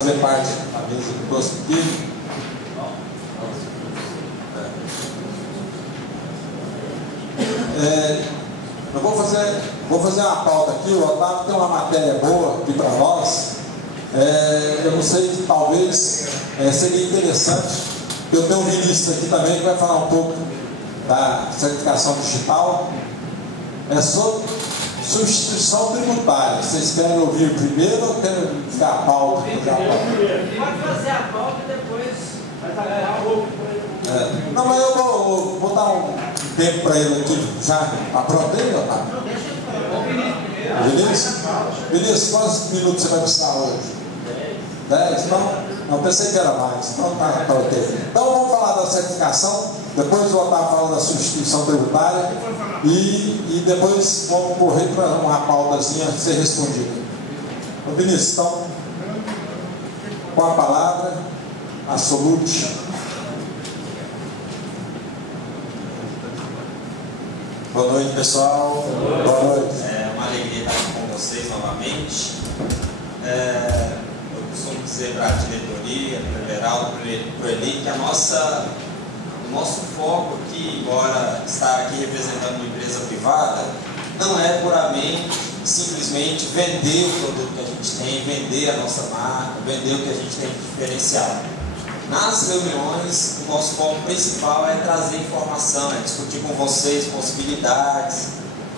fazer parte da mesa do nosso time. Eu vou fazer uma pauta aqui. O Otávio tem uma matéria boa aqui para nós. Eu não sei, talvez seria interessante. Eu tenho um Vinícius aqui também que vai falar um pouco da certificação digital. É sobre substituição tributária. Vocês querem ouvir primeiro ou querem ficar a pauta? Pode fazer a pauta e depois vai trabalhar um pouco. Não, mas eu vou dar um tempo para ele aqui já. Apronta aí, Otávio? Não, deixa ele falar. Vinícius, quantos minutos você vai precisar hoje? 10? Não, pensei que era mais. Então tá, ok. Então vamos falar da certificação, depois o Otávio fala da substituição tributária e depois vamos correr para uma pautazinha ser respondida. Ô Vinícius, então, com a palavra, absolute. Boa noite, pessoal. Boa noite. É uma alegria estar aqui com vocês novamente. Eu costumo dizer para a diretoria, para o Everaldo, para o Eli, que o nosso foco aqui, embora estar aqui representando uma empresa privada, não é puramente, simplesmente vender o produto que a gente tem, vender a nossa marca, vender o que a gente tem de diferencial. Nas reuniões, o nosso foco principal é trazer informação, é discutir com vocês possibilidades,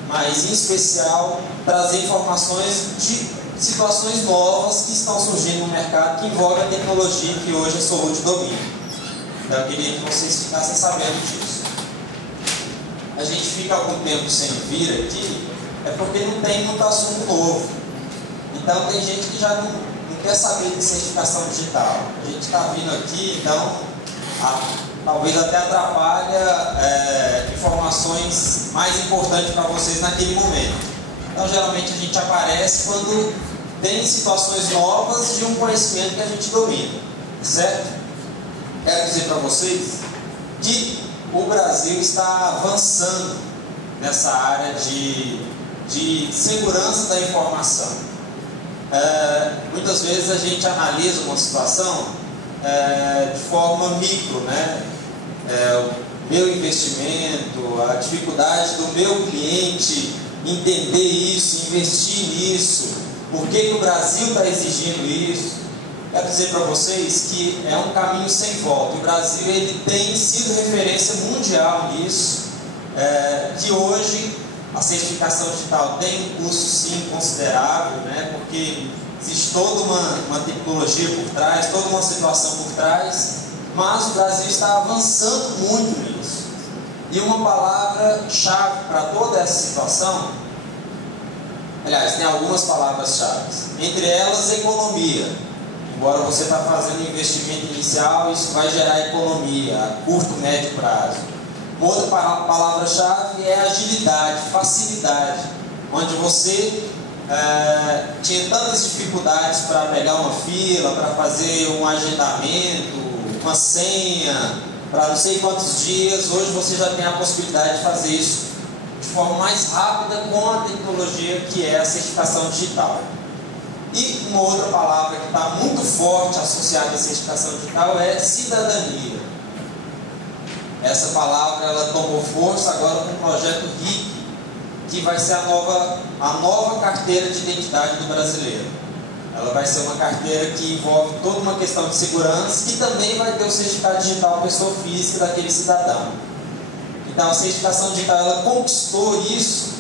mas em especial trazer informações de situações novas que estão surgindo no mercado que envolvem a tecnologia que hoje é Solute domínio. Então eu queria que vocês ficassem sabendo disso. A gente fica algum tempo sem vir aqui, é porque não tem muito assunto novo. Então tem gente que já não quer saber de certificação digital. A gente está vindo aqui, então talvez até atrapalha informações mais importantes para vocês naquele momento. Então geralmente a gente aparece quando tem situações novas de um conhecimento que a gente domina, certo? Quero dizer para vocês que o Brasil está avançando nessa área de segurança da informação. Muitas vezes a gente analisa uma situação de forma micro, né? O meu investimento, a dificuldade do meu cliente entender isso, investir nisso, por que o Brasil está exigindo isso. Quero dizer para vocês que é um caminho sem volta. O Brasil ele tem sido referência mundial nisso, que hoje a certificação digital tem um custo sim considerável, né? Porque existe toda uma tecnologia por trás, toda uma situação por trás, mas o Brasil está avançando muito nisso. E uma palavra-chave para toda essa situação, aliás, tem algumas palavras-chave, entre elas economia. Embora você está fazendo um investimento inicial, isso vai gerar economia a curto, médio prazo. Uma outra palavra-chave é agilidade, facilidade, onde você tinha tantas dificuldades para pegar uma fila, para fazer um agendamento, uma senha, para não sei quantos dias, hoje você já tem a possibilidade de fazer isso de forma mais rápida com a tecnologia que é a certificação digital. E uma outra palavra que está muito forte associada à certificação digital é cidadania. Essa palavra ela tomou força agora com o projeto RIC, que vai ser a nova carteira de identidade do brasileiro. Ela vai ser uma carteira que envolve toda uma questão de segurança e também vai ter o certificado digital pessoa física daquele cidadão. Então a certificação digital ela conquistou isso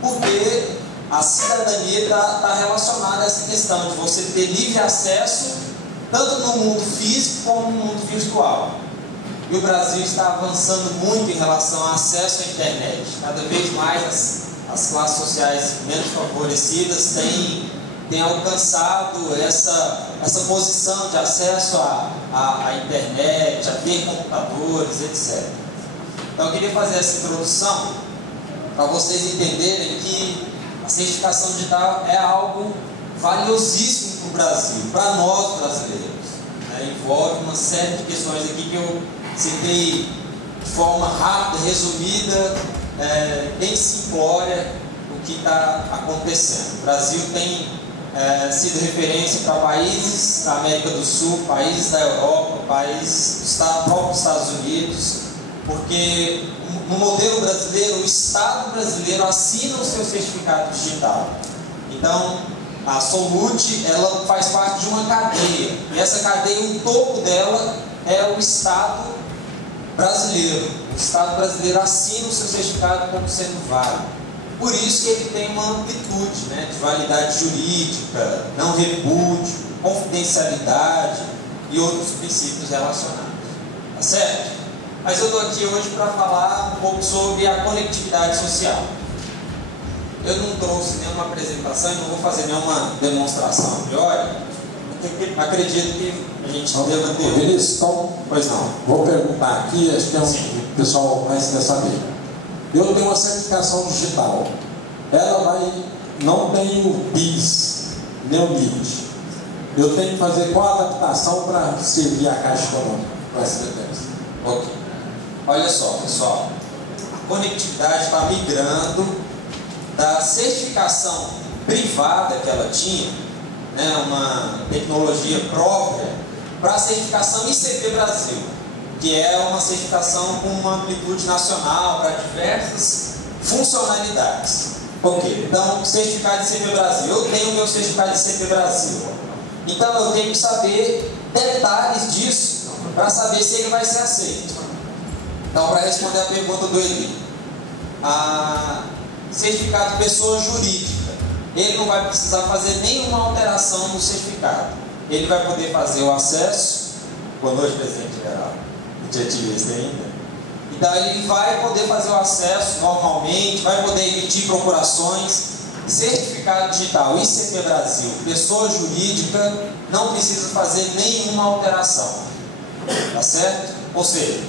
porque a cidadania está relacionada a essa questão de você ter livre acesso tanto no mundo físico como no mundo virtual. E o Brasil está avançando muito em relação ao acesso à internet. Cada vez mais as classes sociais menos favorecidas têm alcançado essa posição de acesso à internet, a ter computadores, etc. Então eu queria fazer essa introdução para vocês entenderem que a certificação digital é algo valiosíssimo para o Brasil, para nós brasileiros. Envolve uma série de questões aqui que eu citei de forma rápida, resumida, bem simplória o que está acontecendo. O Brasil tem sido referência para países da América do Sul, países da Europa, países dos próprios Estados Unidos, porque no modelo brasileiro, o Estado brasileiro assina o seu certificado digital. Então, a Solute, ela faz parte de uma cadeia, e essa cadeia, o topo dela é o Estado brasileiro. O Estado brasileiro assina o seu certificado como sendo válido. Por isso que ele tem uma amplitude, né, de validade jurídica, não repúdio, confidencialidade e outros princípios relacionados. Tá certo? Mas eu estou aqui hoje para falar um pouco sobre a conectividade social. Eu não trouxe nenhuma apresentação e não vou fazer nenhuma demonstração a priori, porque acredito que a gente deva ter. Vinícius, então, Pois não. vou perguntar aqui, acho que o pessoal mais quer saber. Eu tenho uma certificação digital. Ela não tem o BIS, nem o MIT. Eu tenho que fazer qual adaptação para servir a Caixa Econômica para essa defesa? Ok. Olha só, pessoal. A conectividade está migrando da certificação privada que ela tinha, né, uma tecnologia própria, para a certificação ICP Brasil, que é uma certificação com uma amplitude nacional para diversas funcionalidades. Ok, então, certificado ICP Brasil. Eu tenho o meu certificado ICP Brasil. Então, eu tenho que saber detalhes disso para saber se ele vai ser aceito. Então, para responder a pergunta do Eli, certificado de pessoa jurídica, ele não vai precisar fazer nenhuma alteração no certificado. Ele vai poder fazer o acesso. Boa noite, presidente geral. Não tinha te visto ainda. Então ele vai poder fazer o acesso normalmente, vai poder emitir procurações. Certificado digital ICP Brasil, pessoa jurídica, não precisa fazer nenhuma alteração. Tá certo? Ou seja,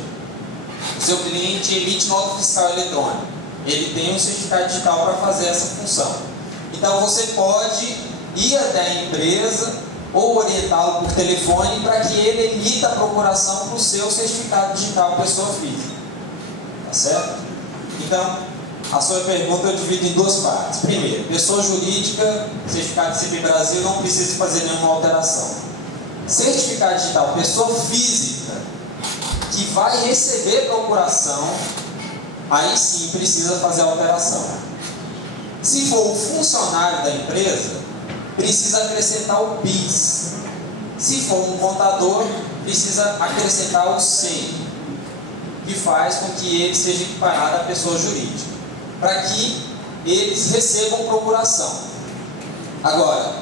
o seu cliente emite nota fiscal eletrônica, ele tem um certificado digital para fazer essa função. Então você pode ir até a empresa ou orientá-lo por telefone para que ele emita a procuração para o seu certificado digital pessoa física. Tá certo? Então, a sua pergunta eu divido em duas partes. Primeiro, pessoa jurídica, certificado ICP Brasil, não precisa fazer nenhuma alteração. Certificado digital pessoa física, que vai receber procuração, aí sim precisa fazer alteração. Se for o funcionário da empresa, precisa acrescentar o PIS. Se for um contador, precisa acrescentar o SEI, que faz com que ele seja equiparado à pessoa jurídica, para que eles recebam procuração. Agora,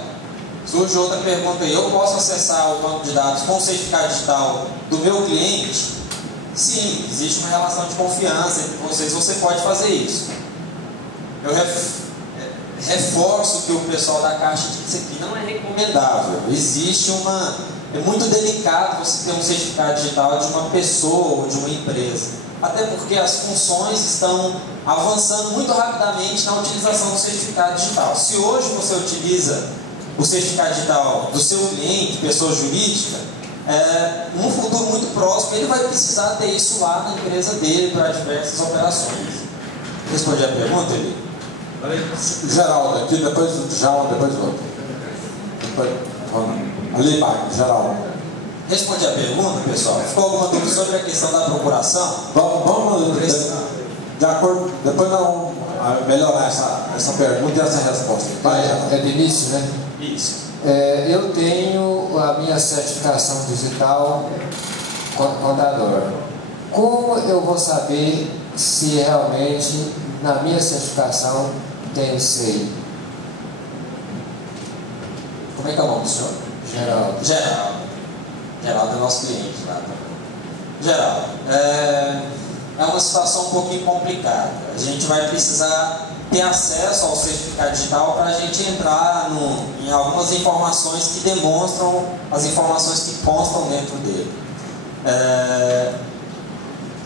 surge outra pergunta aí: eu posso acessar o banco de dados com o certificado digital do meu cliente? Sim, existe uma relação de confiança entre vocês, você pode fazer isso. Eu reforço que o pessoal da Caixa disse aqui, não é recomendável. É muito delicado você ter um certificado digital de uma pessoa ou de uma empresa, até porque as funções estão avançando muito rapidamente na utilização do certificado digital. Se hoje você utiliza o certificado digital do seu cliente, pessoa jurídica, num futuro muito próximo ele vai precisar ter isso lá na empresa dele para diversas operações. Respondi a pergunta, Eli? Geraldo aqui, depois do Djalma, depois do outro. Ali vai, Geraldo. Respondi a pergunta, pessoal? Ficou alguma dúvida sobre a questão da procuração? Vamos de acordo, depois nós vamos melhorar essa pergunta e essa resposta. É de início, né? Isso. Eu tenho a minha certificação digital contador. Como eu vou saber se realmente na minha certificação tem o SEI? Como é que é o nome do senhor? Geraldo. Geraldo é nosso cliente lá também. Geraldo, é uma situação um pouquinho complicada. A gente vai precisar ter acesso ao certificado digital para a gente entrar em algumas informações que demonstram as informações que constam dentro dele.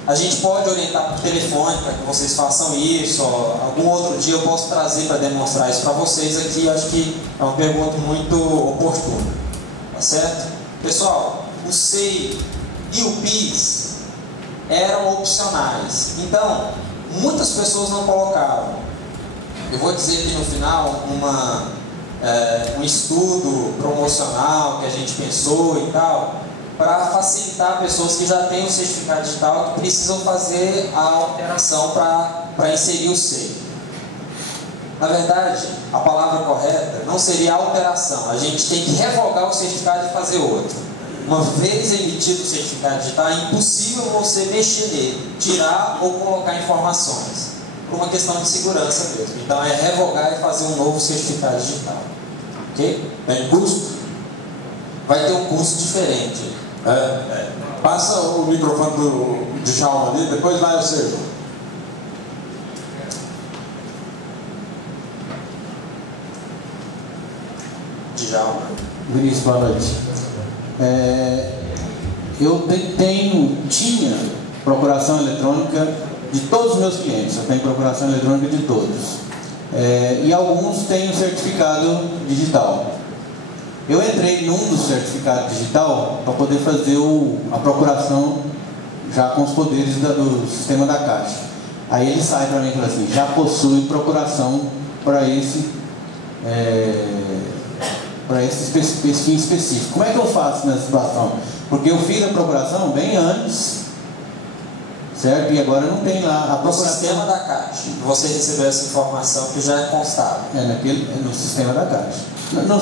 A gente pode orientar por telefone para que vocês façam isso. Algum outro dia eu posso trazer para demonstrar isso para vocês aqui. Eu acho que é uma pergunta muito oportuna. Tá certo? Pessoal, o SEI e o PIS eram opcionais. Então, muitas pessoas não colocavam. Eu vou dizer aqui no final um estudo promocional que a gente pensou e tal, para facilitar pessoas que já têm o certificado digital que precisam fazer a alteração para inserir o SEI. Na verdade, a palavra correta não seria alteração. A gente tem que revogar o certificado e fazer outro. Uma vez emitido o certificado digital, é impossível você mexer nele, tirar ou colocar informações, por uma questão de segurança mesmo. Então é revogar e fazer um novo certificado digital. Ok? Tem custo? Vai ter um custo diferente. Passa o microfone do Djalma ali, depois vai o seu. Djalma. Vinícius, boa noite. Eu tinha procuração eletrônica de todos os meus clientes. Eu tenho procuração eletrônica de todos. E alguns têm o certificado digital. Eu entrei num dos certificados digital para poder fazer a procuração já com os poderes do sistema da Caixa. Aí ele sai para mim e fala assim: já possui procuração para esse fim específico. Como é que eu faço nessa situação? Porque eu fiz a procuração bem antes, certo? E agora não tem lá a procuração. No sistema da Caixa, você recebeu essa informação que já é constada. No sistema da Caixa. No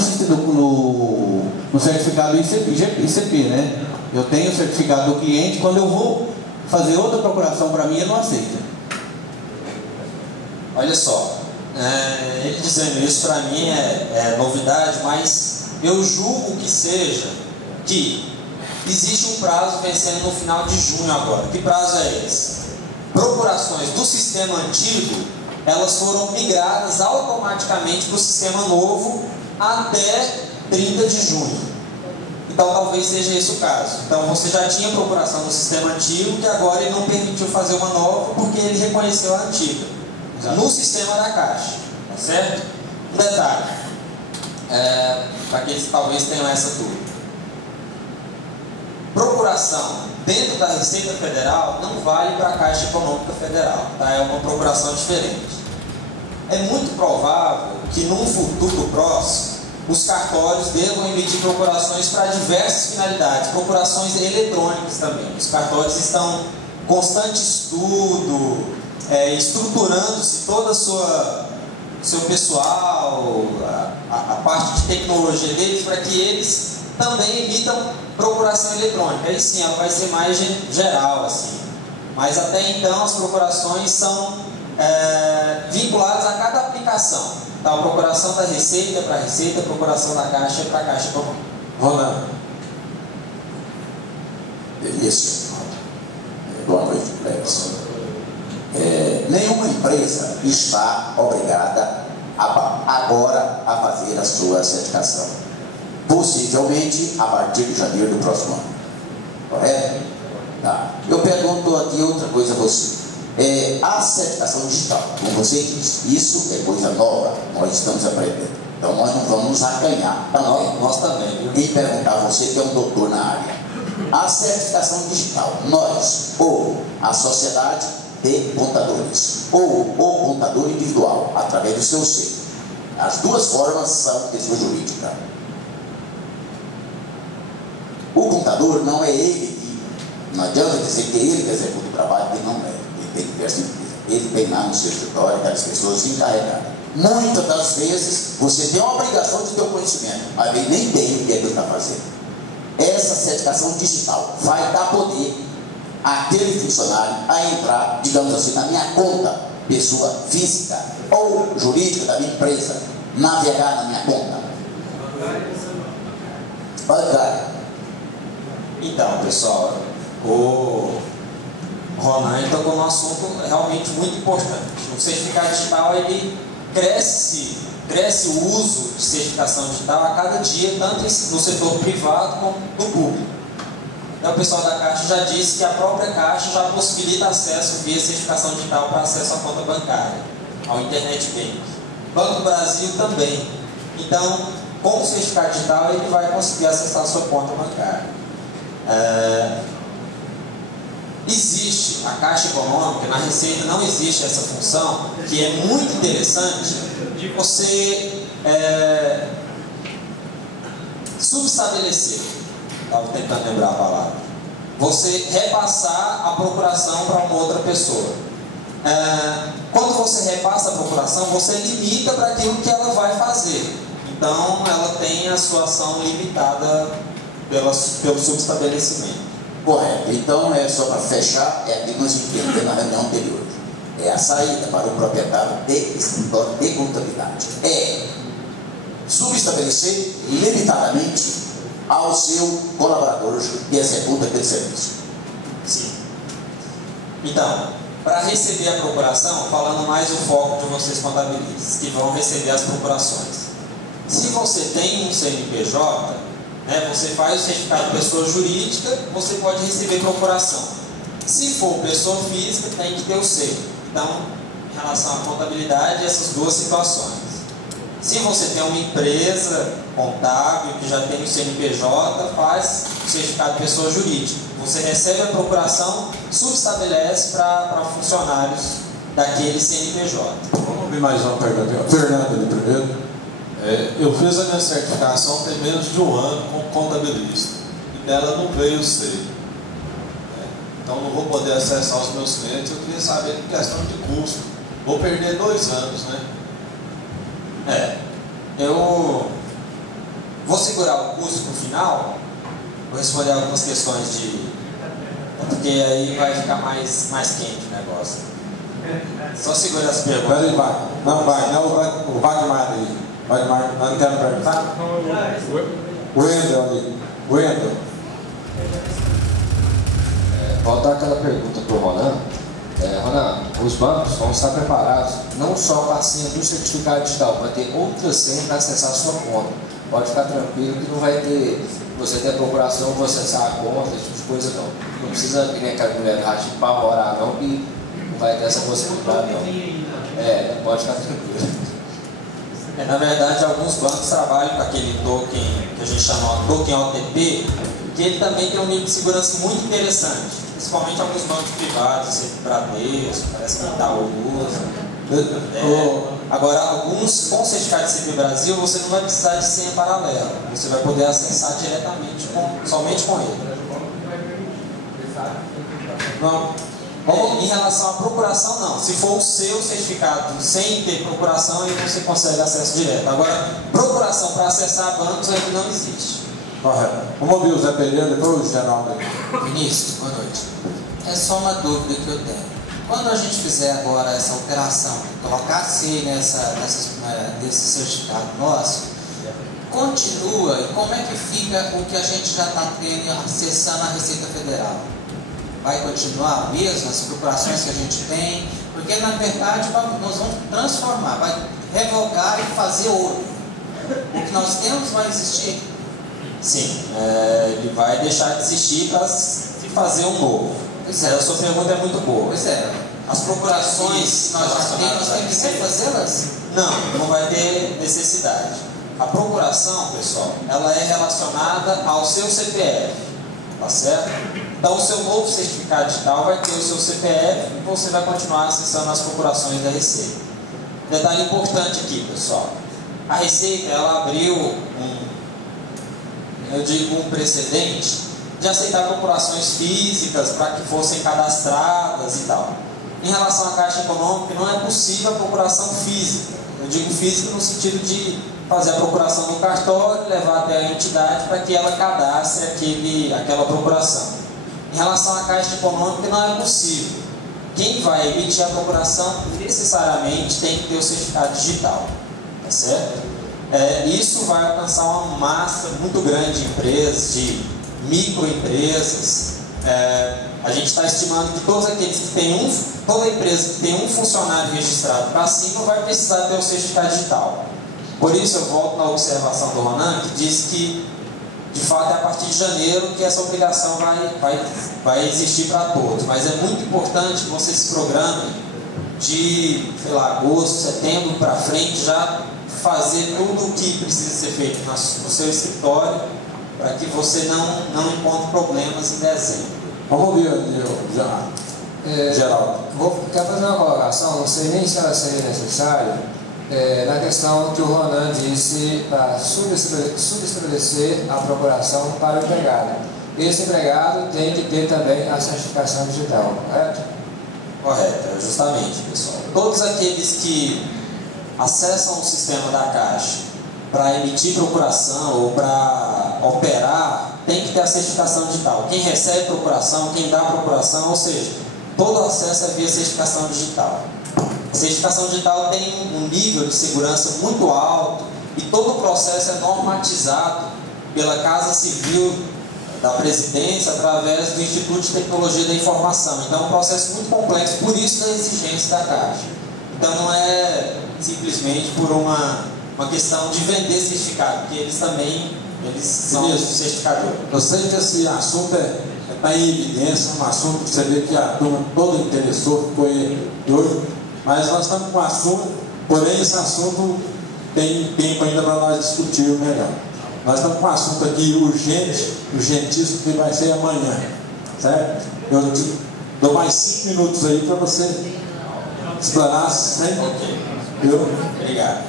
certificado ICP, né? Eu tenho o certificado do cliente. Quando eu vou fazer outra procuração para mim, ele não aceita. Olha só, ele dizendo isso para mim é novidade, mas eu julgo que seja que existe um prazo vencendo no final de junho agora. Que prazo é esse? Procurações do sistema antigo, elas foram migradas automaticamente para o sistema novo até 30 de junho. Então talvez seja esse o caso. Então você já tinha procuração no sistema antigo, que agora ele não permitiu fazer uma nova porque ele reconheceu a antiga. No sistema da Caixa, tá certo? Um detalhe, para aqueles que talvez tenham essa dúvida: procuração dentro da Receita Federal não vale para a Caixa Econômica Federal, tá? É uma procuração diferente. É muito provável que num futuro próximo os cartórios devam emitir procurações para diversas finalidades, procurações eletrônicas também. Os cartórios estão em constante estudo, estruturando-se todo o seu pessoal, a parte de tecnologia deles, para que eles também emitam procuração eletrônica. Aí sim, ela vai ser mais geral, assim. Mas até então as procurações são vinculadas a cada aplicação. Então, a procuração da Receita é para a Receita, a procuração da Caixa é para a Caixa Econômica. Ronan. Isso. Boa noite, colegas. Nenhuma empresa está obrigada agora a fazer a sua certificação. Possivelmente a partir de janeiro do próximo ano. Correto? Tá. Eu pergunto aqui outra coisa a você. A certificação digital, como você disse, isso é coisa nova, nós estamos aprendendo. Então nós não vamos nos acanhar. Nós também. E perguntar a você que é um doutor na área. A certificação digital, nós, ou a sociedade de contadores, ou o contador individual, através do seu SEI. As duas formas são pessoa jurídica. O contador não é ele que, não adianta dizer que ele que executa o trabalho, ele não é. Ele tem lá no seu escritório aquelas pessoas encarregadas. Muitas das vezes você tem a obrigação de ter o conhecimento, mas ele nem tem o que ele está fazendo. Essa certificação digital vai dar poder àquele funcionário a entrar, digamos assim, na minha conta, pessoa física ou jurídica da minha empresa, navegar na minha conta bancária. Então, pessoal, o Ronan tocou num assunto realmente muito importante. O certificado digital, ele cresce o uso de certificação digital a cada dia, tanto no setor privado como no público. Então o pessoal da Caixa já disse que a própria Caixa já possibilita acesso via certificação digital para acesso à conta bancária, ao Internet Bank. Banco do Brasil também. Então, com o certificado digital, ele vai conseguir acessar a sua conta bancária. Existe a Caixa Econômica, na Receita não existe essa função, que é muito interessante, de você Subestabelecer, estava tentando lembrar a palavra. Você repassar a procuração para uma outra pessoa. Quando você repassa a procuração, você limita para aquilo que ela vai fazer. Então, ela tem a sua ação limitada pelo subestabelecimento. Correto. Então, só para fechar, é aquilo que nós entendemos na reunião anterior. É a saída para o proprietário de escritório de contabilidade. É subestabelecer limitadamente ao seu colaborador que executa aquele serviço. Sim. Então, para receber a procuração, falando mais o foco de vocês contabilistas, que vão receber as procurações. Se você tem um CNPJ, né, você faz o certificado de pessoa jurídica, você pode receber procuração. Se for pessoa física, tem que ter o SEI. Então, em relação à contabilidade, essas duas situações. Se você tem uma empresa contábil que já tem o CNPJ, faz o certificado de pessoa jurídica. Você recebe a procuração, subestabelece para funcionários daquele CNPJ. Vamos ouvir mais uma pergunta. Fernando, ali primeiro. Eu fiz a minha certificação tem menos de um ano como contabilista e dela não veio o SEI. Então não vou poder acessar os meus clientes. Eu queria saber em questão de custo. Vou perder 2 anos, né? Eu vou segurar o custo para o final, vou responder algumas questões porque aí vai ficar mais quente o negócio. Só segura as perguntas. Peraí, vai. Não, o Wagmar aí. Wagmar, não quero perguntar? O Wendel ali. O Wendel. Voltar aquela pergunta para o Ronan. Ronan, os bancos vão estar preparados não só com a senha do certificado digital, vai ter outras senhas para acessar a sua conta. Pode ficar tranquilo que não vai ter, você ter procuração, você acessar a conta, esse tipo de coisa não. Não precisa vir aquela mulher do ratinho para orar não, que não vai ter essa possibilidade não. Pode ficar tranquilo. Na verdade, alguns bancos trabalham com aquele token que a gente chama de token OTP, que ele também tem um nível de segurança muito interessante. Principalmente alguns bancos privados, tipo Bradesco, parece que Itaú usa. Agora, alguns com certificado de CP Brasil, você não vai precisar de senha paralela. Você vai poder acessar diretamente, somente com ele. Não. Em relação à procuração, não. Se for o seu certificado sem ter procuração, aí você consegue acesso direto. Agora, procuração para acessar bancos ainda não existe. Correto. Vamos ouvir o Zé Pereira, depois o Geraldo. Vinícius, boa noite. É só uma dúvida que eu tenho. Quando a gente fizer agora essa operação, colocar SEI desse certificado nosso, continua, e como é que fica o que a gente já está tendo acessando a Receita Federal? Vai continuar mesmo as procurações que a gente tem? Porque na verdade nós vamos transformar, vai revogar e fazer outro. O que nós temos vai existir? Sim, ele vai deixar de existir para se fazer um novo. A sua pergunta é muito boa. Pois é. As procurações nós já temos que refazê-las? Não vai ter necessidade. A procuração, pessoal, ela é relacionada ao seu CPF, tá certo? Então, o seu novo certificado digital vai ter o seu CPF e você vai continuar acessando as procurações da Receita. Detalhe importante aqui, pessoal. A Receita, ela abriu um precedente de aceitar procurações físicas para que fossem cadastradas e tal. Em relação à Caixa Econômica, não é possível a procuração física. Eu digo física no sentido de fazer a procuração no cartório, levar até a entidade para que ela cadastre aquela procuração. Em relação à Caixa Econômica, não é possível. Quem vai emitir a procuração necessariamente tem que ter o certificado digital, tá certo? Isso vai alcançar uma massa muito grande de empresas, de microempresas. A gente está estimando que todos aqueles que têm toda empresa que tem um funcionário registrado para cima vai precisar ter o certificado digital. Por isso eu volto na observação do Ronan, que diz que de fato é a partir de janeiro que essa obrigação vai existir para todos. Mas é muito importante que vocês se programem de, agosto, setembro para frente, já fazer tudo o que precisa ser feito no seu escritório, para que você não encontre problemas em dezembro. Vamos ouvir o Geraldo. Quero fazer uma colocação, não sei nem se ela seria necessária, na questão que o Ronan disse para subestabelecer a procuração para o empregado. Esse empregado tem que ter também a certificação digital, correto? Correto, justamente, pessoal. Todos aqueles que acessam o sistema da Caixa para emitir procuração ou para operar, tem que ter a certificação digital. Quem recebe procuração, quem dá procuração, ou seja, todo o acesso é via certificação digital. A certificação digital tem um nível de segurança muito alto e todo o processo é normatizado pela Casa Civil da Presidência através do Instituto de Tecnologia da Informação. Então é um processo muito complexo, por isso da exigência da Caixa. Então não é simplesmente por uma questão de vender certificado, porque eles são certificadores. Eu sei que esse assunto está em evidência, é um assunto que você vê que a turma toda interessou, ficou hoje, mas nós estamos com o assunto, porém esse assunto tem tempo ainda para nós discutir melhor. Nós estamos com um assunto aqui urgentíssimo, que vai ser amanhã, certo? Eu te dou mais 5 minutos aí para você explorar sem... Obrigado.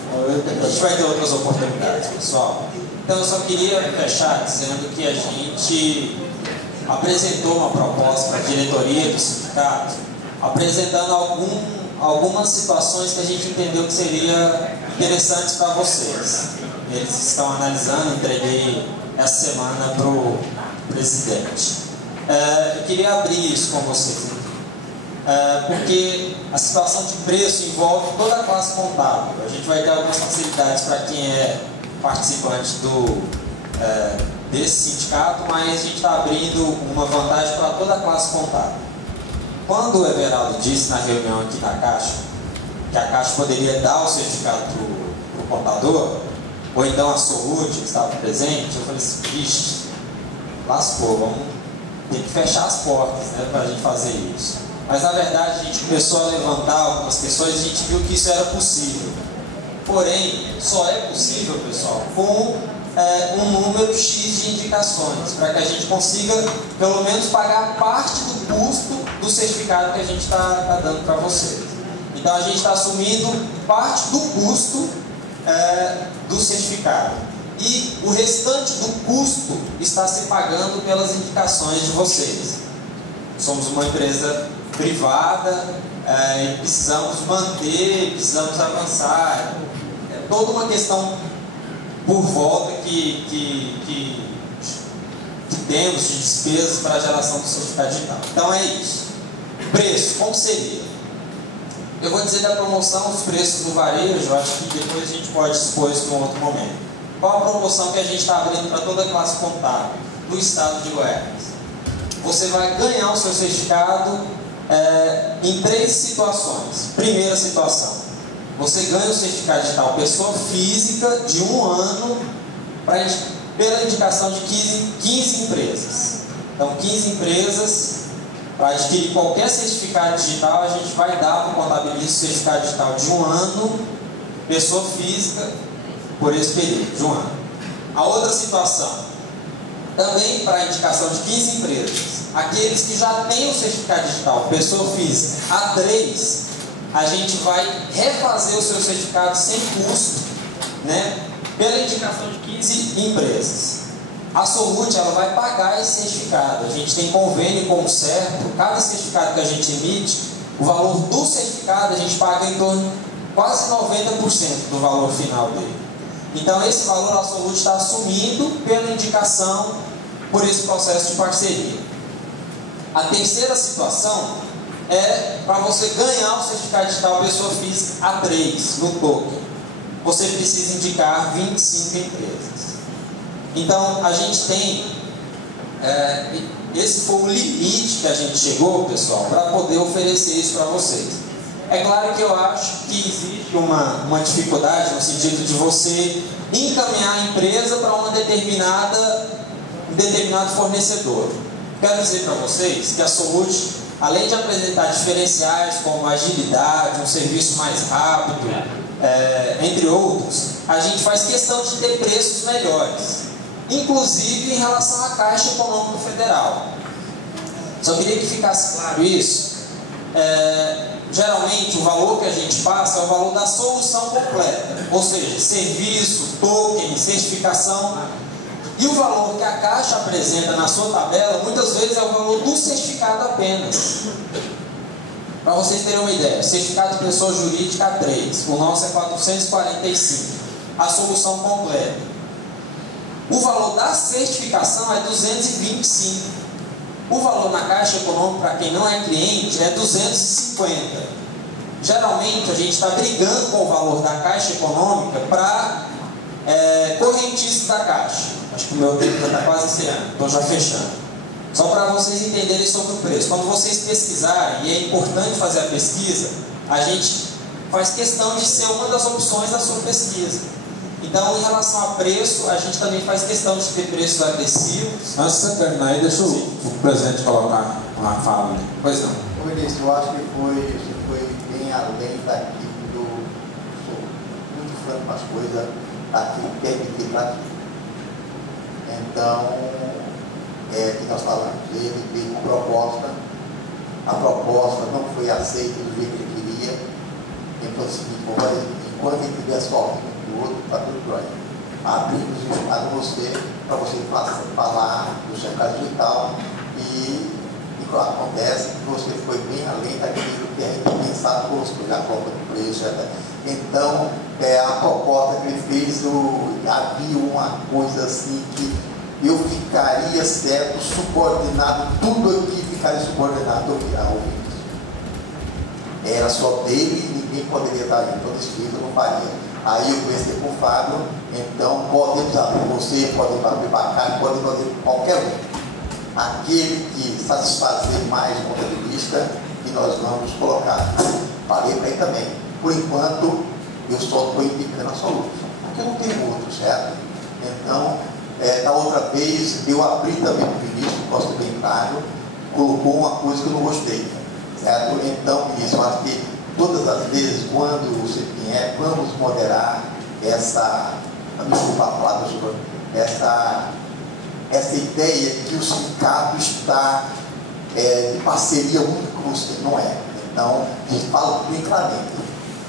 A gente vai ter outras oportunidades, pessoal. Então eu só queria fechar dizendo que a gente apresentou uma proposta para a diretoria do sindicato, apresentando algumas situações que a gente entendeu que seria interessantes para vocês. Eles estão analisando, entreguei essa semana para o presidente. Eu queria abrir isso com vocês aqui, porque a situação de preço envolve toda a classe contábil. A gente vai ter algumas facilidades para quem é participante desse sindicato, mas a gente está abrindo uma vantagem para toda a classe contábil. Quando o Everaldo disse na reunião aqui da Caixa que a Caixa poderia dar o certificado para o contador, ou então a Solute, que estava presente, eu falei assim, vixe, lascou, vamos ter que fechar as portas, né, para a gente fazer isso. Mas na verdade a gente começou a levantar algumas questões e a gente viu que isso era possível. Porém, só é possível, pessoal, com um número X de indicações, para que a gente consiga pelo menos pagar parte do custo do certificado que a gente está dando para vocês. Então a gente está assumindo parte do custo do certificado. E o restante do custo está se pagando pelas indicações de vocês. Somos uma empresa privada, e precisamos manter, precisamos avançar. É toda uma questão por volta que temos de despesas para a geração do certificado digital. Então é isso. Preço, como seria? Eu vou dizer da promoção dos preços do varejo, acho que depois a gente pode expor isso em um outro momento. Qual a promoção que a gente está abrindo para toda a classe contábil do estado de Goiás? Você vai ganhar o seu certificado em 3 situações. Primeira situação, você ganha o certificado digital pessoa física de 1 ano pela indicação de 15 empresas. Então 15 empresas, para adquirir qualquer certificado digital, a gente vai dar para o contabilista o certificado digital de 1 ano, pessoa física, por esse período de 1 ano. A outra situação, também para a indicação de 15 empresas, aqueles que já têm o certificado digital, pessoa física, A3, a gente vai refazer o seu certificado sem custo, né, pela indicação de 15 empresas. A Solute, ela vai pagar esse certificado. A gente tem convênio como certo, cada certificado que a gente emite, o valor do certificado a gente paga em torno de quase 90% do valor final dele. Então esse valor a Solute está assumindo pela indicação por esse processo de parceria. A terceira situação é para você ganhar o certificado digital pessoa física A3 no token. Você precisa indicar 25 empresas. Então a gente tem, esse foi o limite que a gente chegou, pessoal, para poder oferecer isso para vocês. É claro que eu acho que existe uma dificuldade no sentido de você encaminhar a empresa para um determinado fornecedor. Quero dizer para vocês que a Solute, além de apresentar diferenciais como agilidade, um serviço mais rápido, entre outros, a gente faz questão de ter preços melhores, inclusive em relação à Caixa Econômica Federal. Só queria que ficasse claro isso. geralmente o valor que a gente passa é o valor da solução completa, ou seja, serviço, token, certificação. E o valor que a Caixa apresenta na sua tabela, muitas vezes é o valor do certificado apenas. Para vocês terem uma ideia, certificado de pessoa jurídica 3, o nosso é 445, a solução completa. O valor da certificação é 225. O valor na Caixa Econômica, para quem não é cliente, é 250. Geralmente a gente está brigando com o valor da Caixa Econômica para correntistas da Caixa. Acho que o meu tempo já está quase encerrando, estou já fechando. Só para vocês entenderem sobre o preço. Quando vocês pesquisarem, e é importante fazer a pesquisa, a gente faz questão de ser uma das opções da sua pesquisa. Então, em relação a preço, a gente também faz questão de ter preços agressivos. Antes de você terminar aí, deixa o presidente colocar uma fala. Pois não. Ô, Vinícius, eu acho que você foi bem além daquilo do... Sou muito franco com as coisas, daquilo que é pedir para aquilo. Então, que nós falamos, ele veio com proposta, a proposta não foi aceita do jeito que ele queria, então é o seguinte, enquanto ele tiver sorte do outro, está tudo jóia. Abrimos o espaço para você falar do cercado digital e acontece que você foi bem além daquilo que a gente pensava fosse, a própria do preço. Então, a proposta que ele fez, havia uma coisa assim que eu ficaria certo, subordinado, tudo aqui ficaria subordinado ao Vinícius. Era só dele, ninguém poderia estar aí, todo escrito não faria. Aí eu conheci com o Fábio, então podemos abrir você, podemos abrir bacana, podemos abrir qualquer um. Aquele que satisfazer mais o contabilista, que nós vamos colocar. Falei para ele também, por enquanto eu só estou indicando a solução, porque eu não tenho outro, certo? Então, da outra vez, eu abri também para o Vinícius, posso ser bem claro, colocou uma coisa que eu não gostei, certo? Então, Vinícius, eu acho que todas as vezes, quando você vier, vamos moderar essa, desculpa a palavra, essa ideia que o sindicato está de parceria única com você, não é. Então, a gente fala bem claramente,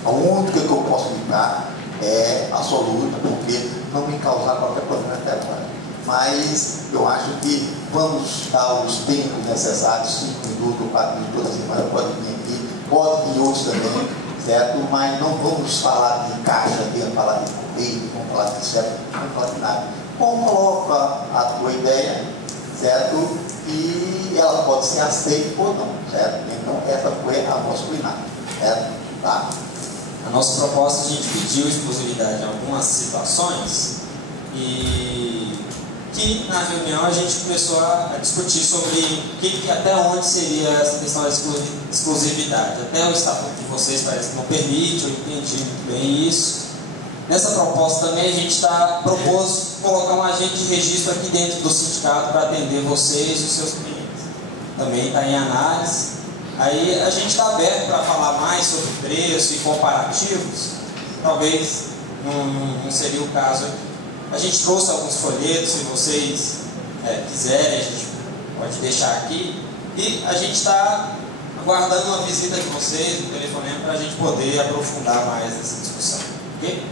a única que eu posso indicar é absoluta, porque não me causar qualquer problema até agora. Mas eu acho que vamos dar os tempos necessários, 5 minutos, 4 minutos, toda semana pode vir aqui, pode vir outros também, certo? Mas não vamos falar de caixa, vamos falar de correio, vamos falar de certo, não vamos falar de nada. Coloca a tua ideia, certo? E ela pode ser aceita ou não, certo? Então essa foi a nossa cuidado, certo? Tá? A nossa proposta, a gente pediu exclusividade em algumas situações e que na reunião a gente começou a discutir sobre até onde seria essa questão da exclusividade. Até o estatuto de vocês parece que não permite, eu entendi muito bem isso. Nessa proposta também a gente propôs colocar um agente de registro aqui dentro do sindicato para atender vocês e os seus clientes. Também está em análise. Aí a gente está aberto para falar mais sobre preço e comparativos. Talvez não seria o caso aqui. A gente trouxe alguns folhetos, se vocês quiserem, a gente pode deixar aqui. E a gente está aguardando uma visita de vocês, um telefonema, para a gente poder aprofundar mais essa discussão. Ok?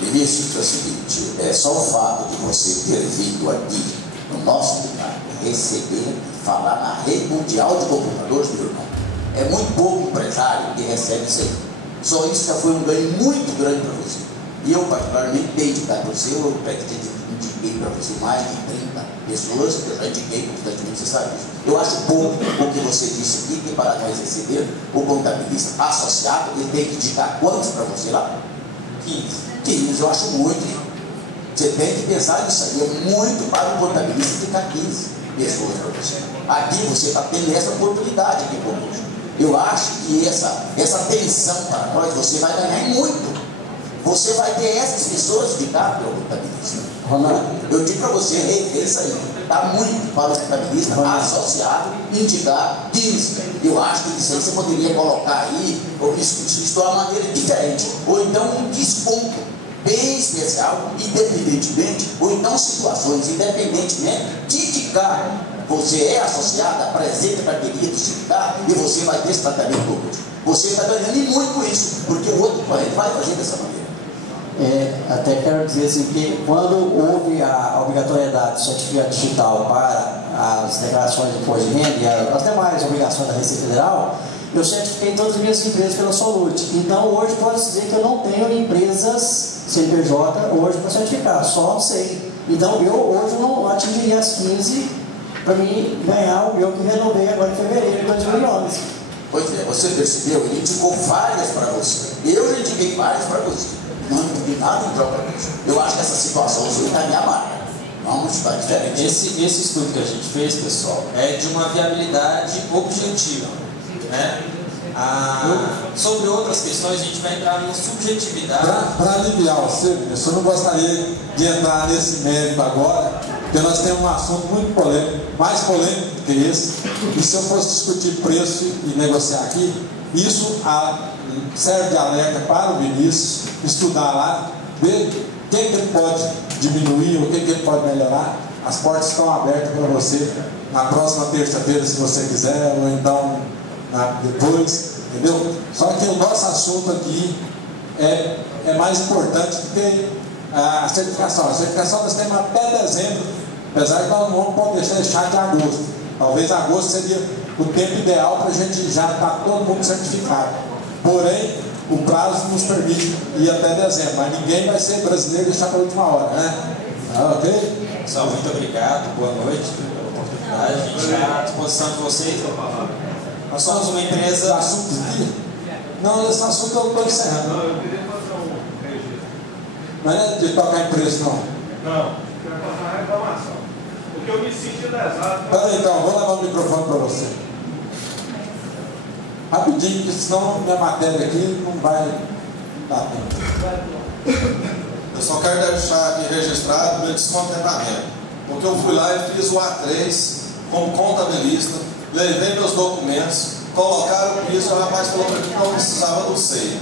Vinícius, é o seguinte, é só o fato de você ter vindo aqui no nosso lugar, receber e falar na rede mundial de computadores, meu irmão. É muito pouco empresário que recebe isso aí. Só isso já foi um ganho muito grande para você. E eu, particularmente, tenho indicado para você, eu indiquei para você mais de 30 pessoas, que eu já indiquei constantemente, você sabe disso. Eu acho pouco o que você disse aqui, que para nós receber o contabilista associado, ele tem que indicar quantos para você lá? 15, eu acho muito. Você tem que pensar nisso aí, é muito para o contabilista ficar 15 pessoas para você. Aqui você está tendo essa oportunidade aqui conosco. Eu acho que essa tensão para nós, você vai ganhar muito. Você vai ter essas pessoas indicadas para o contabilista. Eu digo para você, rever isso aí. Está muito para o contabilista associado indicar 15. Eu acho que isso aí você poderia colocar aí, isso de uma maneira diferente. Ou então um desconto bem especial, independentemente, ou então situações, independentemente de indicar Você é associado, apresenta a carteirinha do sindicato e você vai ter esse tratamento todo. Você está ganhando e muito com isso, porque o outro concorrente vai fazer dessa maneira. Até quero dizer assim, que quando houve a obrigatoriedade do certificado digital para as declarações de imposto de renda e as demais obrigações da Receita Federal, eu certifiquei todas as minhas empresas pela Solute. Então hoje pode dizer que eu não tenho empresas CNPJ hoje para certificar, só sei. Então eu hoje não atingiria as 15 para mim ganhar o meu que renovei agora em fevereiro de 2011. Pois é, você percebeu? Ele indicou várias para você. Eu já indiquei várias para você. Não indiquei nada em troca disso. Eu acho que essa situação está minha marca. Vamos estar diferente. Esse estudo que a gente fez, pessoal, é de uma viabilidade objetiva, né? Sobre outras questões, a gente vai entrar numa subjetividade. Para aliviar você, eu não gostaria de entrar nesse mérito agora, porque nós temos um assunto muito polêmico, mais polêmico do que esse. E se eu fosse discutir preço e negociar aqui, isso serve de alerta para o Vinícius estudar lá, ver o que ele pode diminuir, o que ele pode melhorar. As portas estão abertas para você na próxima terça-feira, se você quiser, ou então depois, entendeu? Só que o nosso assunto aqui é mais importante do que a certificação. A certificação nós temos até dezembro, apesar que nós não vamos deixar de agosto. Talvez agosto seria o tempo ideal para a gente já estar todo mundo certificado. Porém, o prazo nos permite ir até dezembro, mas ninguém vai ser brasileiro e deixar para a última hora, né? Ok? Pessoal, muito obrigado, boa noite pela oportunidade. A gente está à disposição de vocês. Nós somos uma empresa. Assunto aqui? Não, esse assunto eu estou encerrando. Não, eu queria fazer um registro. Não é de tocar em preço, não. Não, eu quero fazer uma reclamação. Porque eu me senti lesado. Peraí, então, vou levar o microfone para você. Rapidinho, porque senão minha matéria aqui não vai dar tempo. Eu só quero deixar aqui registrado o meu descontentamento, porque eu fui lá e fiz o A3 como contabilista, levei meus documentos, colocaram o piso, o rapaz falou para mim que não precisava do SEI.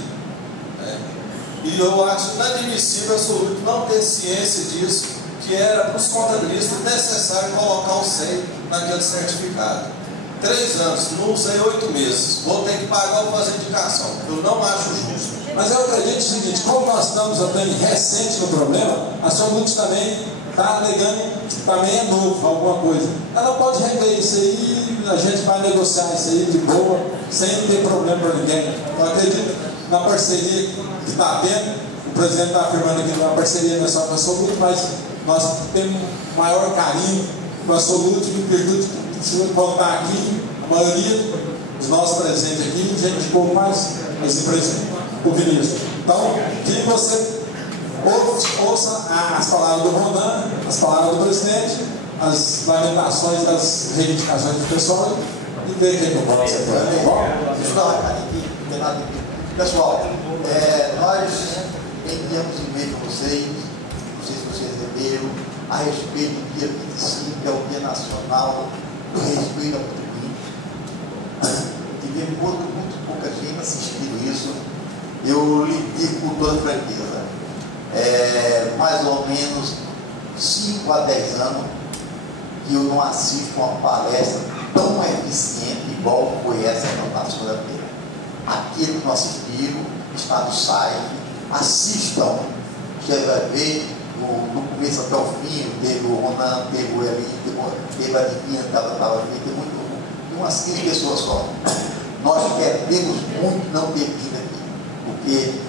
E eu acho inadmissível a Solute não ter ciência disso, que era para os contabilistas necessário colocar o SEI naquele certificado. 3 anos, não usei 8 meses, vou ter que pagar ou fazer indicação. Eu não acho justo. Mas eu acredito o seguinte, como nós estamos até recente no problema, a Solute também está alegando que também é novo, alguma coisa. Ela pode rever isso aí, a gente vai negociar isso aí de boa, sem ter problema para ninguém. Eu acredito na parceria que está tendo, o presidente está afirmando aqui uma parceria não é só com a Solute, mas nós temos maior carinho com a Solute, em virtude que, se voltar aqui, a maioria dos nossos presentes aqui, a gente ficou mais as empresas. O Vinícius. Então, que você ouça as palavras do Ronan, as palavras do presidente, as lamentações das reivindicações do pessoal e ver o que eu posso fazer. Deixa eu dar uma recadinho aqui, não tem nada aqui. Pessoal, nós enviamos e-mail para vocês, não sei se vocês receberam, a respeito do dia 25, que é o Dia Nacional do Respeito ao Contribuinte. Tivemos muito pouca gente assistindo isso. Eu lhe digo com toda franqueza, mais ou menos 5 a 10 anos que eu não assisto uma palestra tão eficiente igual foi essa na segunda-feira. Aquilo que não assistiram está no site, assistam, você vai ver do começo até o fim, teve o Ronan, teve o Eli, teve a Divina, tem umas 15 pessoas só. Nós perdemos muito não ter vindo aqui, porque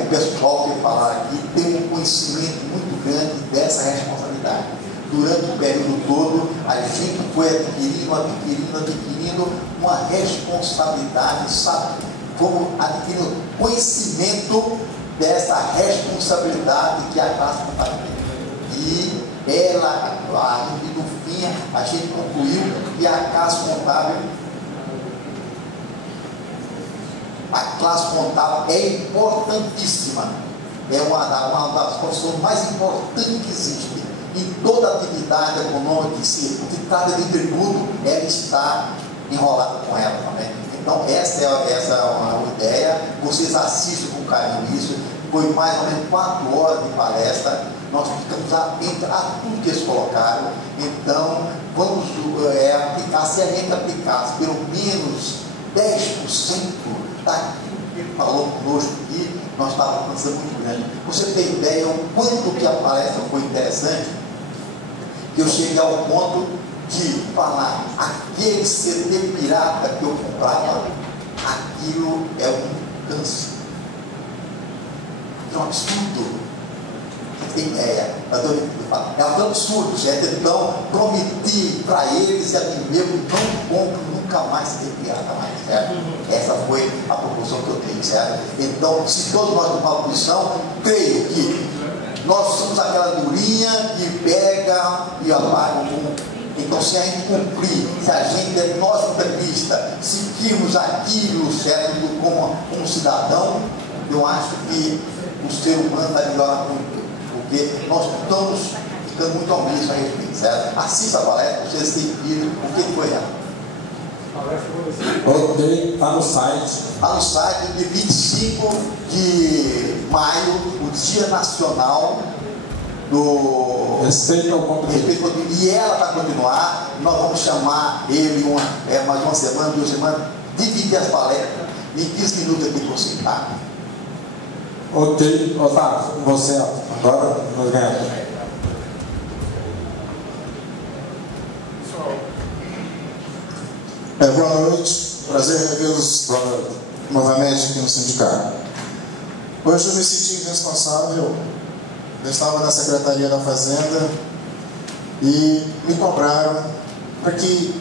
o pessoal que falar aqui tem um conhecimento muito grande dessa responsabilidade. Durante o período todo, a gente foi adquirindo uma responsabilidade, sabe? Como adquirindo conhecimento dessa responsabilidade que a classe contábil tem. E ela, no fim, a gente concluiu que a classe contábil é importantíssima, é uma das profissões mais importantes que existe. Em toda atividade econômica que se trata de tributo, ela está enrolada com ela também. Então, essa é uma ideia. Vocês assistam com carinho isso. Foi mais ou menos 4 horas de palestra. nós ficamos atentos a tudo que eles colocaram. Então, vamos aplicar, se a gente aplicasse pelo menos 10% daquilo que ele falou conosco aqui, nós estávamos alcançando muito grande. Você tem ideia o quanto que a palestra foi interessante? Que eu cheguei ao ponto de falar, aquele CD pirata que eu comprava, aquilo é um câncer. É um absurdo. Você tem ideia? É um absurdo, gente. Então, prometi para eles e a mim mesmo, não compro nunca mais CD pirata mais, certo? Essa foi a proporção que eu tenho, certo? Então, se todos nós tomamos posição, creio que nós somos aquela durinha que pega e apaga o mundo. Então, se a gente cumprir, se a gente é nossa entrevista, seguirmos aquilo, certo, como cidadão, eu acho que o ser humano vai melhorar muito, porque nós estamos ficando muito omissos a respeito, certo? Assista a palestra, vocês têm visto o que foi ela. Ok, está no site. Está no site de 25 de maio, o Dia Nacional do Respeito ao contribuinte. E ela vai continuar. Nós vamos chamar ele mais uma semana, 2 semanas, dividir as palestras em 15 minutos aqui por você, tá? Ok, Otávio, você agora nos ganha. Boa noite, prazer revê-los novamente aqui no sindicato. Hoje eu me senti responsável. Eu estava na Secretaria da Fazenda e me cobraram porque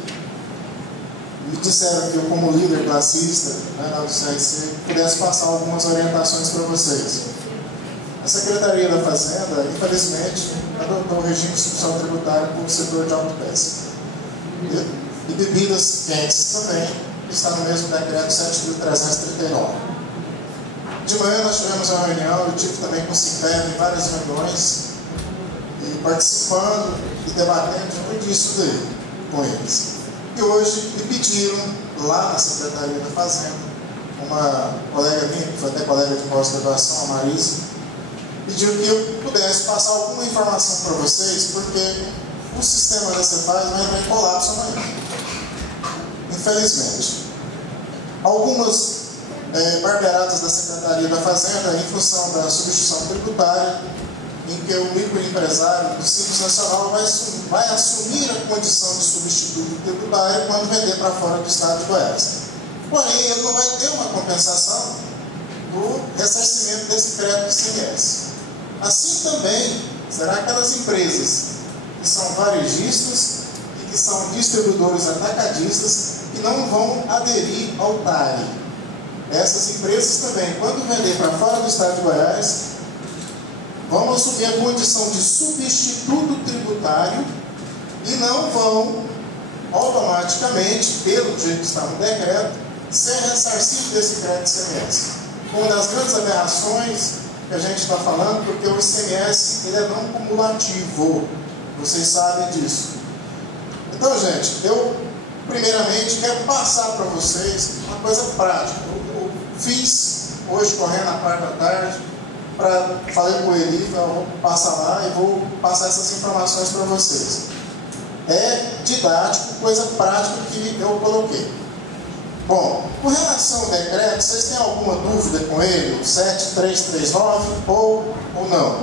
me disseram que eu, como líder classista, né, do CRC, pudesse passar algumas orientações para vocês. A Secretaria da Fazenda, infelizmente, adotou o regime de substituição tributária para o setor de autopesca. E bebidas quentes também, está no mesmo decreto 7.339. De manhã nós tivemos uma reunião, eu tive também com o Cipeb em várias reuniões, e participando e debatendo muito isso daí com eles. E hoje me pediram, lá na Secretaria da Fazenda, uma colega minha, que foi até colega de pós-graduação, a Marisa, pediu que eu pudesse passar alguma informação para vocês, porque o sistema da Cefaz vai entrar em colapso amanhã. Infelizmente. Algumas barbeiradas da Secretaria da Fazenda, em função da substituição tributária, em que o microempresário do Simples Nacional vai assumir a condição de substituto tributário quando vender para fora do estado de Goiás. Porém, ele não vai ter uma compensação do ressarcimento desse crédito ICMS. Assim também será aquelas empresas que são varejistas e que são distribuidores atacadistas que não vão aderir ao TARI. Essas empresas também, quando vender para fora do estado de Goiás, vão assumir a condição de substituto tributário e não vão automaticamente, pelo jeito que está no decreto, ser ressarcido desse crédito ICMS. Uma das grandes aberrações que a gente está falando, porque o ICMS ele é não cumulativo, vocês sabem disso. Então, gente, eu primeiramente quero passar para vocês uma coisa prática. Eu fiz hoje correndo a parte da tarde, falei com o Eli, eu vou passar lá e vou passar essas informações para vocês. É didático, coisa prática que eu coloquei. Bom, com relação ao decreto, vocês têm alguma dúvida com ele? O 7339 ou não?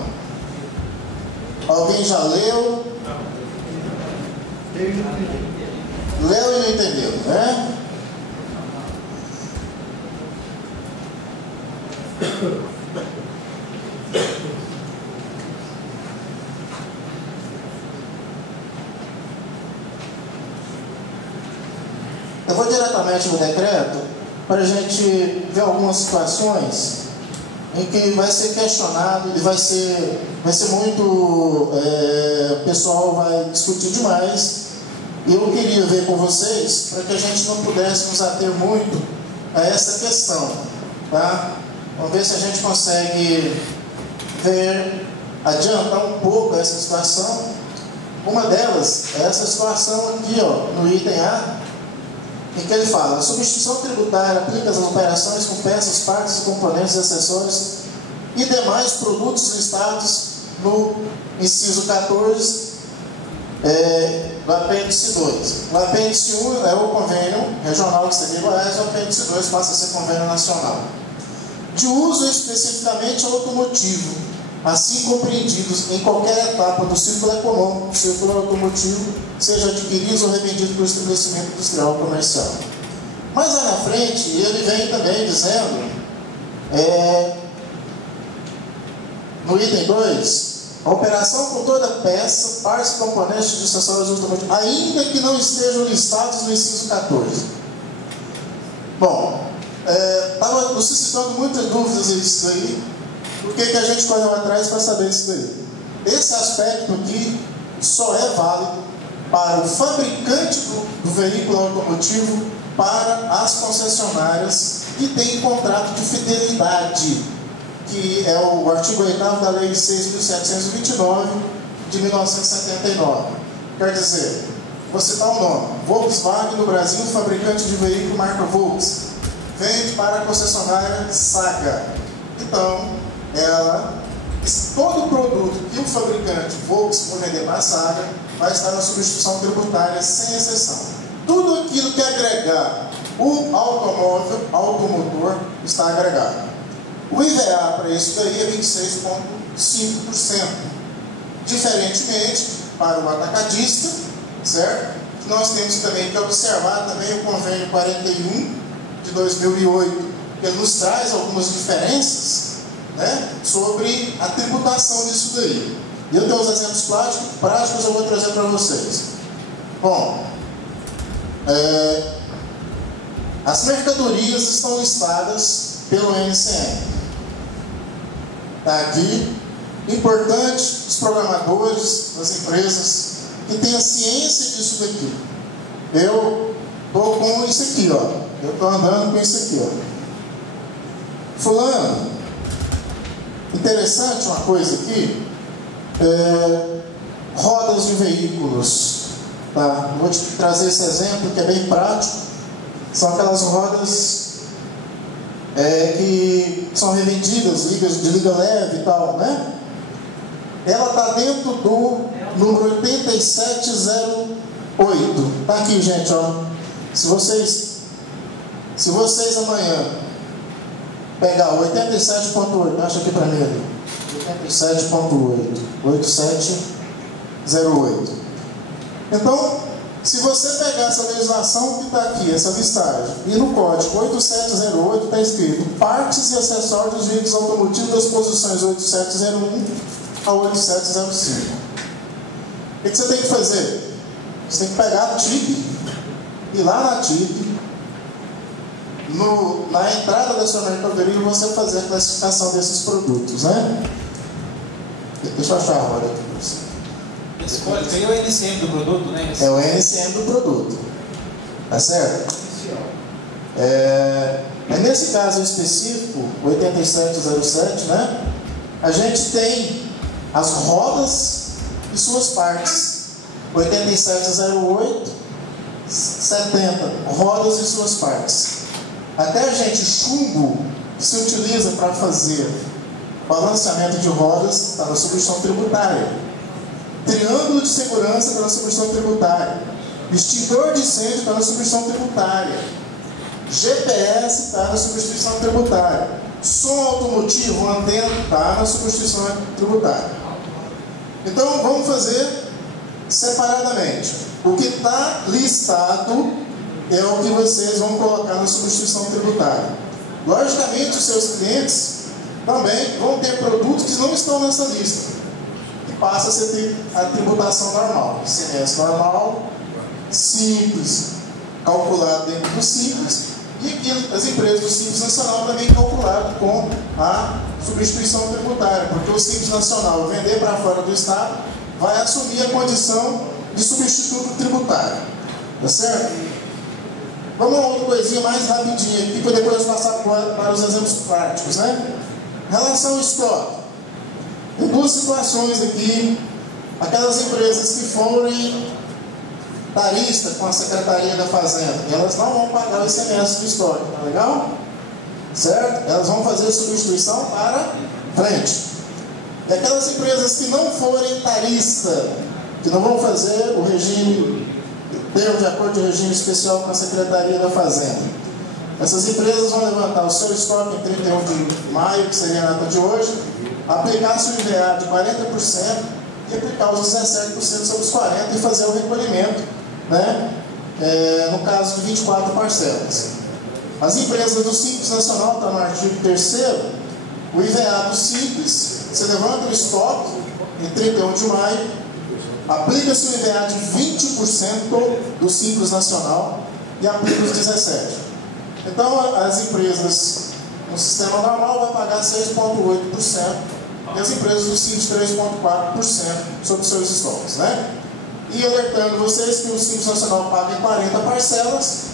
Alguém já leu? Leu e não entendeu, né? Eu vou diretamente no decreto para a gente ver algumas situações em que vai ser questionado e vai ser muito, o pessoal vai discutir demais. E eu queria ver com vocês para que a gente não pudesse nos ater muito a essa questão, tá? Vamos ver se a gente consegue adiantar um pouco essa situação. Uma delas é essa situação aqui, ó, no item A, em que ele fala: a substituição tributária aplica às operações com peças, partes, componentes e acessórios e demais produtos listados no inciso 14 do apêndice 2. O apêndice 1 é o convênio regional que seria Goiás, o apêndice 2 passa a ser convênio nacional. De uso especificamente automotivo, assim compreendidos em qualquer etapa do ciclo econômico, ciclo automotivo, seja adquirido ou revendido por estabelecimento industrial ou comercial. Mas lá na frente, ele vem também dizendo, no item 2, a operação com toda peça, partes e componentes de acessórios automotivos, ainda que não estejam listados no inciso 14. Bom, estava nos suscitando muitas dúvidas isso daí. O que a gente correu atrás para saber isso daí? Esse aspecto aqui só é válido para o fabricante do veículo automotivo, para as concessionárias que têm contrato de fidelidade, que é o artigo 8º da Lei 6.729 de 1979. Quer dizer, vou citar o nome: Volkswagen no Brasil, fabricante de veículo marca Volks, vende para a concessionária Saga. Então, todo produto que o fabricante Volks for vender para a Saga vai estar na substituição tributária, sem exceção. Tudo aquilo que agregar o automóvel, automotor, está agregado. O IVA para isso daí é 26,5%. Diferentemente, para o atacadista, certo? Nós temos também que observar também o convênio 41 de 2008, que nos traz algumas diferenças, né, sobre a tributação disso daí. E eu tenho os exemplos práticos, eu vou trazer para vocês. Bom, as mercadorias estão listadas pelo NCM. Está aqui. Importante, os programadores das empresas que tenham ciência disso daqui. Eu estou com isso aqui, ó. Eu estou andando com isso aqui, ó. Fulano, interessante uma coisa aqui, rodas de veículos, tá? Vou te trazer esse exemplo que é bem prático. São aquelas rodas que são revendidas, de liga leve e tal, né? Ela está dentro do número 8708. Está aqui, gente, ó. Se vocês amanhã pegar o 87.8, acha aqui para mim, 87.8, 8708. Então, se você pegar essa legislação que está aqui, essa listagem, e no código 8708 está escrito partes e acessórios dos veículos automotivos das posições 8701 a 8705. O que você tem que fazer? Você tem que pegar a TIP, e lá na TIP, na entrada da sua mercadoria, você fazer a classificação desses produtos, né? Deixa eu achar a roda aqui para você. Esse código aí é o NCM do produto, né? É o NCM do produto. Tá certo? Nesse caso específico, 8707, né? A gente tem as rodas e suas partes. 8708, 70, rodas e suas partes. Até, gente, chumbo que se utiliza para fazer balanceamento de rodas está na substituição tributária. Triângulo de segurança está na substituição tributária. Extintor de incêndio está na substituição tributária. GPS está na substituição tributária. Som automotivo, antena, está na substituição tributária. Então, vamos fazer separadamente. O que está listado é o que vocês vão colocar na substituição tributária. Logicamente, os seus clientes também vão ter produtos que não estão nessa lista, que passa a ser a tributação normal. ICMS normal, simples, calculado dentro do simples, e aqui as empresas do Simples Nacional também calculado com a substituição tributária, porque o Simples Nacional, vender para fora do Estado, vai assumir a condição de substituto tributário. Tá certo? Vamos a outra coisinha mais rapidinha aqui, para depois passar para os exemplos práticos, né? Relação ao estoque. Tem duas situações aqui. Aquelas empresas que forem taristas com a Secretaria da Fazenda, elas não vão pagar o ICMS do estoque, tá legal? Certo? Elas vão fazer substituição para frente. E aquelas empresas que não forem tarista, que não vão fazer o regime, termo de acordo de regime especial com a Secretaria da Fazenda. Essas empresas vão levantar o seu estoque em 31 de maio, que seria a data de hoje, aplicar seu IVA de 40% e aplicar os 17% sobre os 40% e fazer o recolhimento, né? No caso de 24 parcelas. As empresas do Simples Nacional, está no artigo 3º, o IVA do Simples, você levanta o estoque em 31 de maio, aplica-se o IVA de 20% do Simples Nacional e aplica os 17%. Então, as empresas no sistema normal vai pagar 6,8% e as empresas do Simples 3,4% sobre seus estoques, né? E alertando vocês que o Simples Nacional paga em 40 parcelas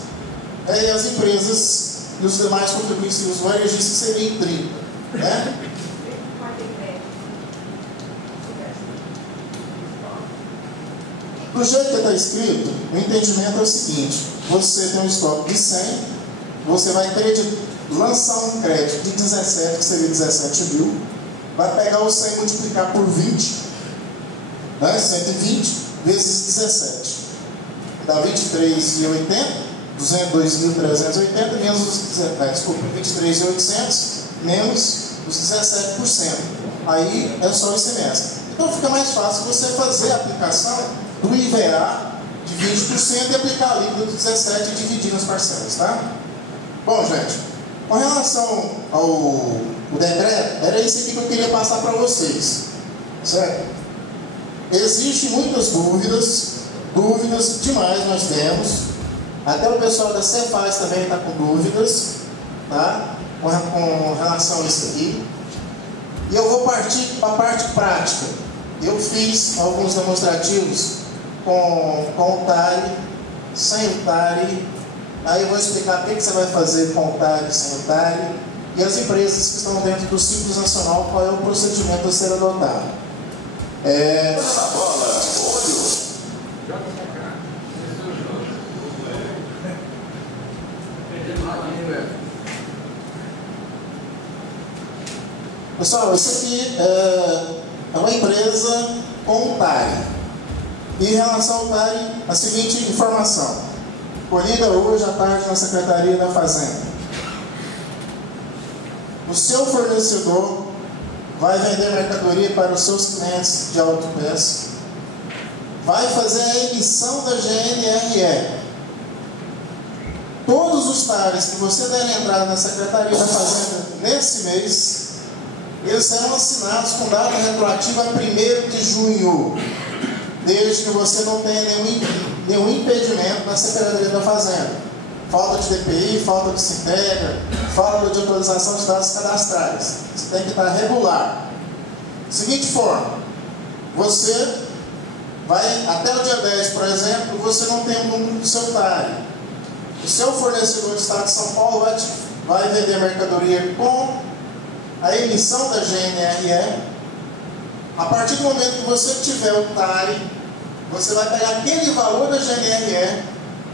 e as empresas e os demais contribuintes e os varejistas seriam em 30, né? Do jeito que está escrito, o entendimento é o seguinte: você tem um estoque de 100, você vai lançar um crédito de 17, que seria 17 mil, vai pegar o 100 e multiplicar por 20, né? 120 vezes 17, dá 23.800, 202.380 menos os 23.800 menos os 17%. Aí é só o ICMS. Então fica mais fácil você fazer a aplicação do IVA de 20% e aplicar a alíquota de 17% e dividir nas parcelas, tá? Bom, gente, com relação ao decreto, era isso aqui que eu queria passar para vocês, certo? Existem muitas dúvidas demais nós temos, até o pessoal da Cefaz também está com dúvidas, tá? Com relação a isso aqui. E eu vou partir para a parte prática. Eu fiz alguns demonstrativos com o TARI, sem o TARI. Aí eu vou explicar o que você vai fazer com o TARI, sem o TARI, e as empresas que estão dentro do Simples Nacional, qual é o procedimento a ser adotado. Pessoal, isso aqui é uma empresa com o TARI. E em relação ao TARI, a seguinte informação, colhida hoje à tarde na Secretaria da Fazenda. O seu fornecedor vai vender mercadoria para os seus clientes de autopeça, vai fazer a emissão da GNRE. Todos os TARIs que você der entrada na Secretaria da Fazenda nesse mês, eles serão assinados com data retroativa a 1º de junho, desde que você não tenha nenhum impedimento na Secretaria da Fazenda. Falta de DPI, falta de Sintegra, falta de atualização de dados cadastrais. Você tem que estar regular. Seguinte forma, você vai, até o dia 10, por exemplo, você não tem o número do seu TARI. O seu fornecedor do Estado de São Paulo vai vender mercadoria com a emissão da GNRE. A partir do momento que você tiver o TARI, você vai pegar aquele valor da GNRE,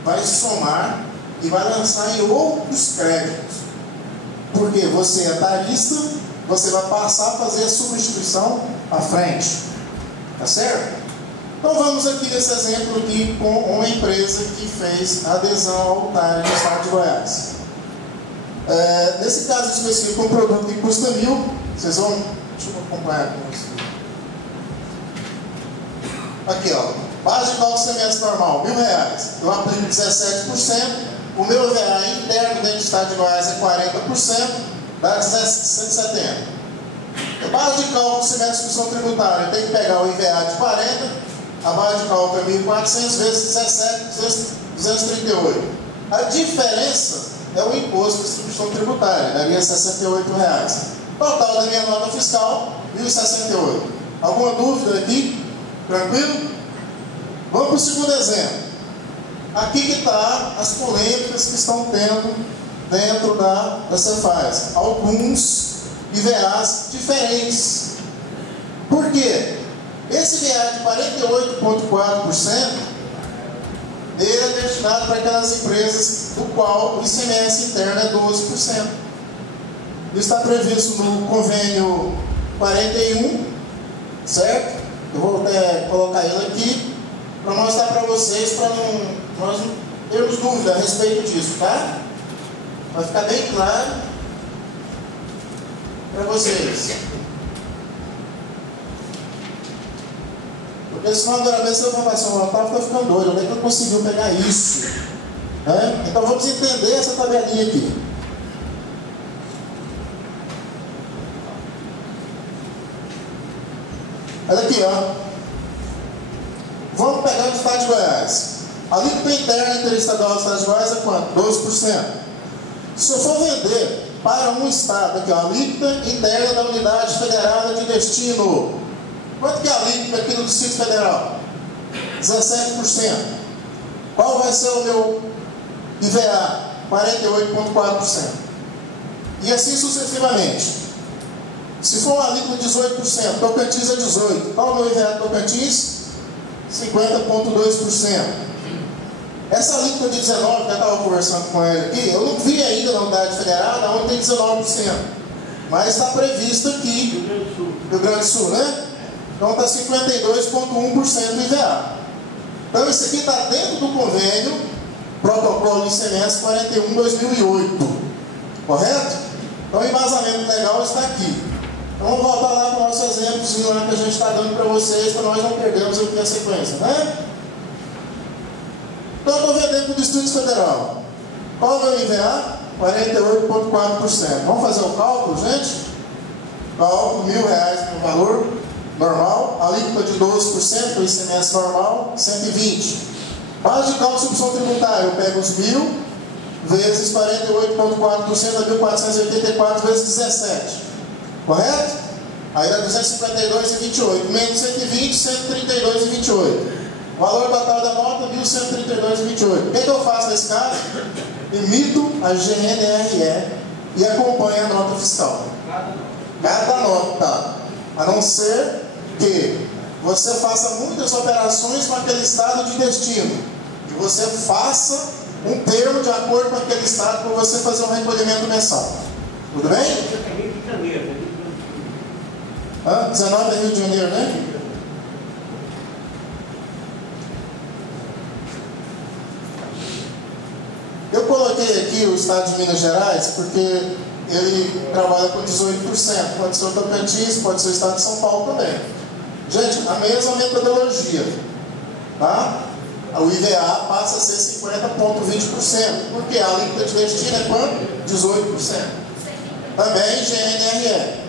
vai somar e vai lançar em outros créditos. Porque você é tarista, você vai passar a fazer a substituição à frente. Tá certo? Então vamos aqui nesse exemplo aqui com uma empresa que fez adesão ao TARI no estado de Goiás. Nesse caso específico, um produto que custa 1.000, vocês vão, deixa eu acompanhar com isso. Aqui, ó, base de cálculo semestre normal, R$1.000, eu aplico 17%, o meu IVA interno dentro do estado de Goiás é 40%, dá 170. A base de cálculo semestre de inscrição tributária, eu tenho que pegar o IVA de 40%, a base de cálculo é 1.400 vezes 17, 238. A diferença é o imposto de distribuição tributária, daria R$68. Total da minha nota fiscal, R$1.068. Alguma dúvida aqui? Tranquilo? Vamos para o segundo exemplo. Aqui que está as polêmicas que estão tendo dentro da Cefaz. Alguns IVAs diferentes. Por quê? Esse IVA de 48,4%, ele é destinado para aquelas empresas do qual o ICMS interno é 12%. Isso está previsto no convênio 41 certo? Eu vou até colocar ele aqui para mostrar para vocês, para nós não termos dúvida a respeito disso, tá? Vai ficar bem claro para vocês. Porque senão agora mesmo eu vou passar uma palavra, está ficando doido. Onde é que eu conseguiu pegar isso? Né? Então vamos entender essa tabelinha aqui. Olha aqui, ó. Vamos pegar o estado de Goiás. A alíquota interna interestadual do estado de Goiás é quanto? 12%. Se eu for vender para um estado aqui, a alíquota interna da unidade federada de destino, quanto que é a alíquota aqui no Distrito Federal? 17%. Qual vai ser o meu IVA? 48,4%. E assim sucessivamente. Se for uma alíquota de 18%, Tocantins é 18%. Qual é o meu IVA de Tocantins? 50,2%. Essa alíquota de 19%, que eu estava conversando com ele aqui, eu não vi ainda na unidade federal, onde tem 19%. Mas está previsto aqui, Rio Grande do Sul, né? Então está 52,1% do IVA. Então isso aqui está dentro do convênio, protocolo de ICMS 41/2008. Correto? Então o embasamento legal está aqui. Então vamos voltar lá para o nosso exemplo lá que a gente está dando para vocês, para nós não perdermos aqui a sequência, né? Então eu estou vendendo para o Distrito Federal. Qual é o meu IVA? 48,4%. Vamos fazer o cálculo, gente? Cálculo, R$1.000 no valor normal. Alíquota de 12%, o ICMS normal, 120. Base de cálculo de substituição tributária, eu pego os 1.000 vezes 48,4%, dá 1.484 vezes 17. Correto? Aí dá 252,28. Menos 120, 132,28. O valor total da nota, 1.132,28. O que eu faço nesse caso? Emito a GNRE e acompanho a nota fiscal. Cada nota. A não ser que você faça muitas operações com aquele estado de destino. E você faça um termo de acordo com aquele estado para você fazer um recolhimento mensal. Tudo bem? 19 é Rio de Janeiro, né? Eu coloquei aqui o estado de Minas Gerais porque ele trabalha com 18%. Pode ser o Tocantins, pode ser o estado de São Paulo também. Gente, a mesma metodologia. Tá? O IVA passa a ser 50,20%. Porque a alíquota de destino é quanto? 18%. Também GNRE.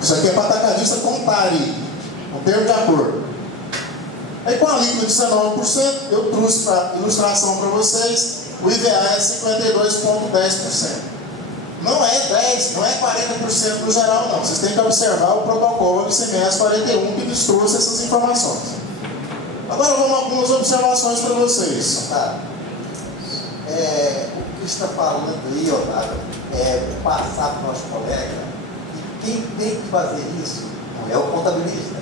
Isso aqui é para atacadista compare, um termo de acordo. Aí com a alíquota de 19%, eu trouxe para ilustração para vocês, o IVA é 52,10%. Não é 10%, não é 40% no geral, não. Vocês têm que observar o protocolo do ICMS 41 que nos trouxe essas informações. Agora vamos a algumas observações para vocês. O que está falando aí, Otávio, é passar para o nosso colega. E quem tem que fazer isso não é o contabilista,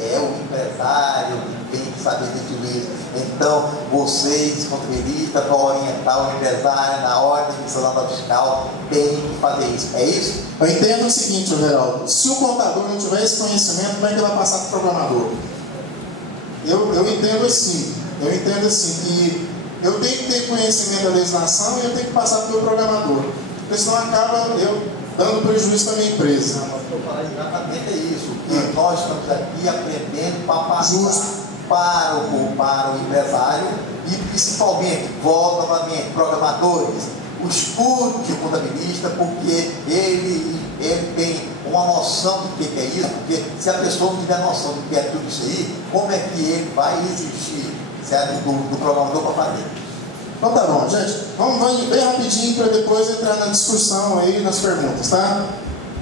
é o empresário que tem que saber definir isso. Então, vocês, contabilistas, para orientar o empresário na hora de emissão da nota fiscal, tem que fazer isso. É isso? Eu entendo o seguinte, Everaldo, se o contador não tiver esse conhecimento, como é que ele vai passar para o programador? Eu entendo assim que eu tenho que ter conhecimento da legislação e eu tenho que passar para o meu programador, porque senão acaba eu dando prejuízo para a minha empresa. Não, mas estou falando exatamente isso, que nós estamos aqui aprendendo para passar para o empresário e principalmente, volto novamente, programadores, escute o contabilista, porque ele tem uma noção do que é isso, porque se a pessoa não tiver noção do que é tudo isso aí, como é que ele vai exigir, certo, do programador para fazer? Então tá bom, gente. Vamos bem rapidinho para depois entrar na discussão aí, nas perguntas, tá?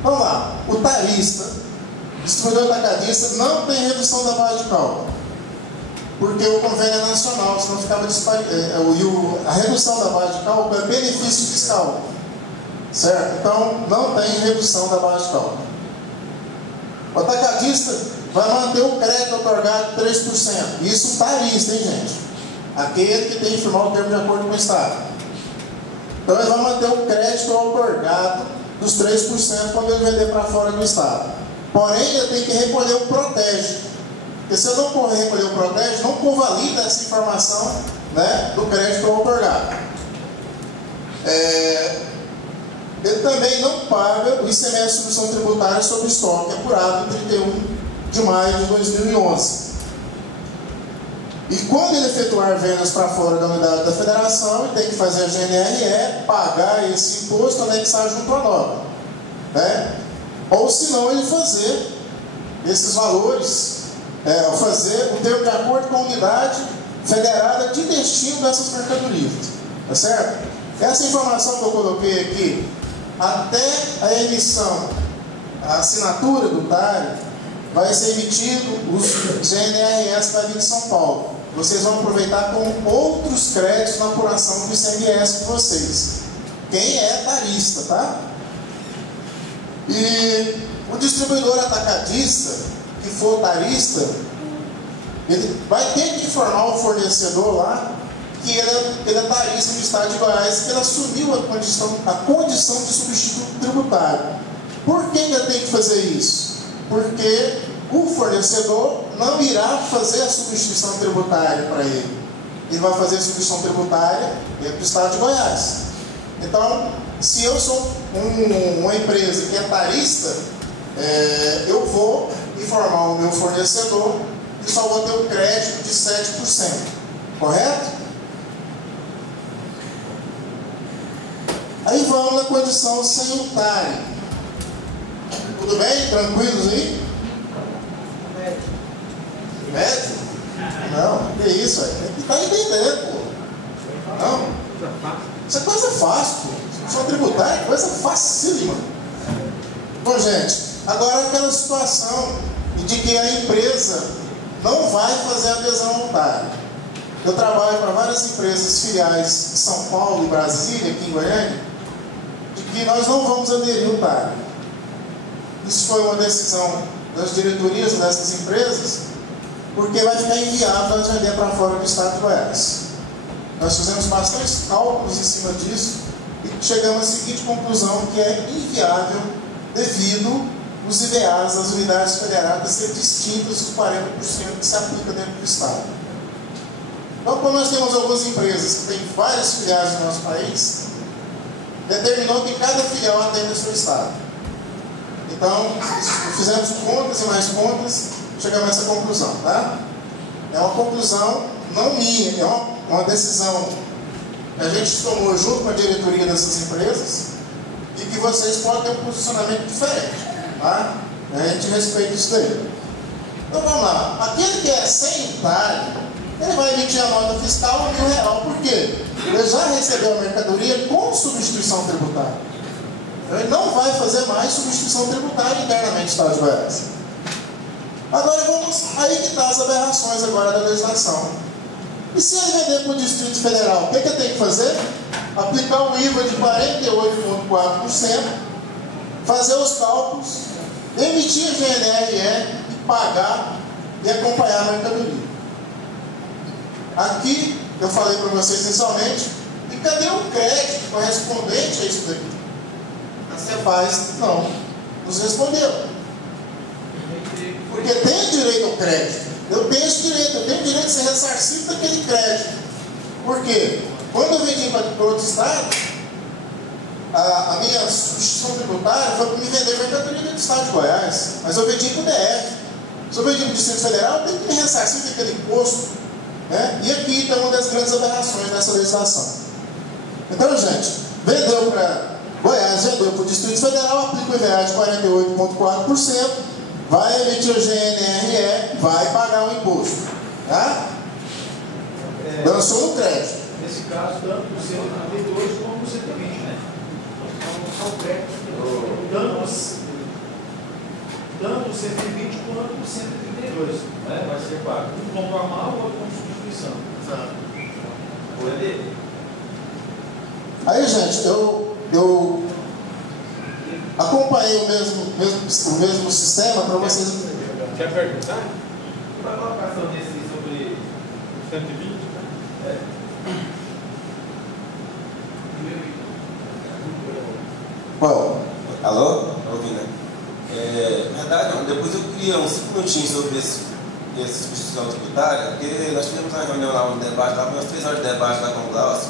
Vamos lá. O tarista, distribuidor atacadista, não tem redução da base de cálculo, porque o convênio é nacional, senão ficava a redução da base de cálculo é benefício fiscal, certo? Então não tem redução da base de cálculo. O atacadista vai manter o crédito otorgado de 3%. Isso tarista, hein, gente? Aquele que tem que firmar o termo de acordo com o Estado. Então ele vai manter o crédito otorgado dos 3% quando ele vender para fora do Estado. Porém, ele tem que recolher o protege. Porque se eu não recolher o protege, não convalida essa informação, né, do crédito outorgado. Ele também não paga o ICMS de substituição tributária sobre estoque apurado em 31 de maio de 2011. E quando ele efetuar vendas para fora da unidade da federação, ele tem que fazer a GNRE, pagar esse imposto, anexar junto à nota, né? Ou se não, ele fazer esses valores, fazer o termo de acordo com a unidade federada de destino dessas mercadorias, tá certo? Essa informação que eu coloquei aqui, até a emissão, a assinatura do TARI, vai ser emitido os GNRS para vir de São Paulo. Vocês vão aproveitar com outros créditos na apuração do ICMS de vocês. Quem é tarista, tá? E o distribuidor atacadista, que for tarista, ele vai ter que informar o fornecedor lá que ele é tarista do Estado de Goiás, que ele assumiu a condição de substituto tributário. Por que ele tem que fazer isso? Porque o fornecedor não irá fazer a substituição tributária para ele. Ele vai fazer a substituição tributária dentro do Estado de Goiás. Então, se eu sou uma empresa que é tarista, eu vou informar o meu fornecedor que só vou ter o crédito de 7%. Correto? Aí vamos na condição sem o TARI. Tudo bem? Tranquilos aí? Médio? Não, que isso, tem que estar entendendo, pô. Não. Isso é coisa fácil, pô. Só tributária é coisa facílima. Bom, gente, agora aquela situação de que a empresa não vai fazer adesão ao TARI. Eu trabalho para várias empresas filiais em São Paulo e Brasília, aqui em Goiânia, de que nós não vamos aderir ao TARI. Isso foi uma decisão das diretorias dessas empresas, porque vai ficar inviável nós vender para fora do Estado de Goiás. Nós fizemos bastante cálculos em cima disso e chegamos à seguinte conclusão, que é inviável devido os IVAs das unidades federadas ser distintas dos 40% que se aplica dentro do Estado. Então, como nós temos algumas empresas que têm várias filiais no nosso país, determinou que cada filial atenda o seu Estado. Então, fizemos contas e mais contas, chegamos a essa conclusão, tá? É uma conclusão não minha, é uma decisão que a gente tomou junto com a diretoria dessas empresas e que vocês podem ter um posicionamento diferente, tá? A gente respeita isso daí. Então vamos lá, aquele que é sem TARI, ele vai emitir a nota fiscal a R$1.000, por quê? Ele já recebeu a mercadoria com substituição tributária. Então ele não vai fazer mais substituição tributária internamente no Estado de Goiás. Agora vamos, aí que está as aberrações agora da legislação. E se ele vender para o Distrito Federal, o que ele tem que fazer? Aplicar o IVA de 48,4%, fazer os cálculos, emitir a GNRE e pagar e acompanhar a mercadoria. Aqui, eu falei para vocês inicialmente, e cadê o crédito correspondente a isso daqui? A Cefaz não nos respondeu. Porque tem direito ao crédito. Eu tenho esse direito, eu tenho o direito de ser ressarcido daquele crédito. Por quê? Quando eu vendi para outro estado, a minha substituição tributária foi para me vender mercadoria dentro do Estado de Goiás. Mas eu vendi para o DF. Se eu vendi para o Distrito Federal, eu tenho que me ressarcir daquele imposto. Né? E aqui está uma das grandes aberrações dessa legislação. Então, gente, vendeu para Goiás, vendeu para o Distrito Federal, aplica o IVA de 48,4%, vai emitir o GNRE, vai pagar o imposto. Tá? Lançou no crédito. Nesse caso, tanto o 132 como o 120, né? São créditos. Tanto o 120 quanto o 132. Né? Vai ser pago. Um como normal, o outro como substituição. Exato. Aí, gente, eu acompanhei o mesmo sistema para vocês. Quer perguntar? Uma colocação desse sobre 120, né? Qual? verdade não. Depois eu queria uns 5 minutinhos sobre essa substituição tributária, porque nós tivemos uma reunião lá, um debate lá, umas 3 horas de debate lá com o Glaucio,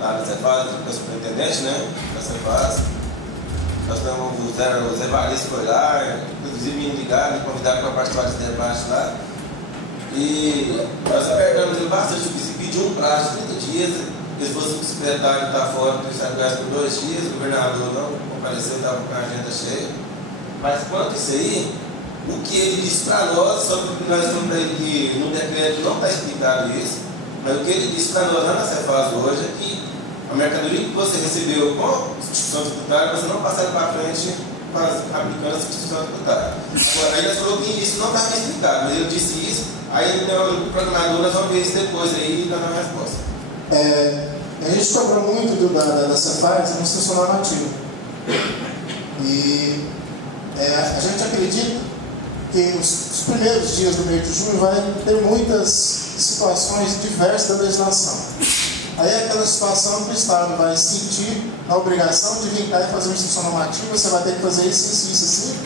lá da Cefaz, com o superintendente, né, da Cefaz. Nós temos o Zé Varisto foi lá, inclusive me ligaram, me convidaram para participar desse debate lá. E nós apertamos ele bastante, se pediu um prazo de 30 dias, se fosse o secretário está fora do Estado de Goiás por 2 dias, o governador não compareceu, estava com a agenda cheia. Mas quanto isso aí, o que ele disse para nós, sobre o que nós estamos para ele, que no decreto não está explicado isso, mas o que ele disse para nós lá na Cefaz hoje é que a mercadoria que você recebeu com substituição tributária, você não passar para frente aplicando a substituição tributária. Agora, aí nós falamos que isso não estava explicado, mas ele disse isso, aí o programador nós vamos ver isso depois aí e dar uma resposta. A gente cobrou muito da Cefaz no estacionamento ativo. E a gente acredita que os primeiros dias do mês de junho vai ter muitas situações diversas da legislação. Aí é aquela situação que o Estado vai sentir a obrigação de vir cá e fazer um estacionamento ativo, você vai ter que fazer isso, assim,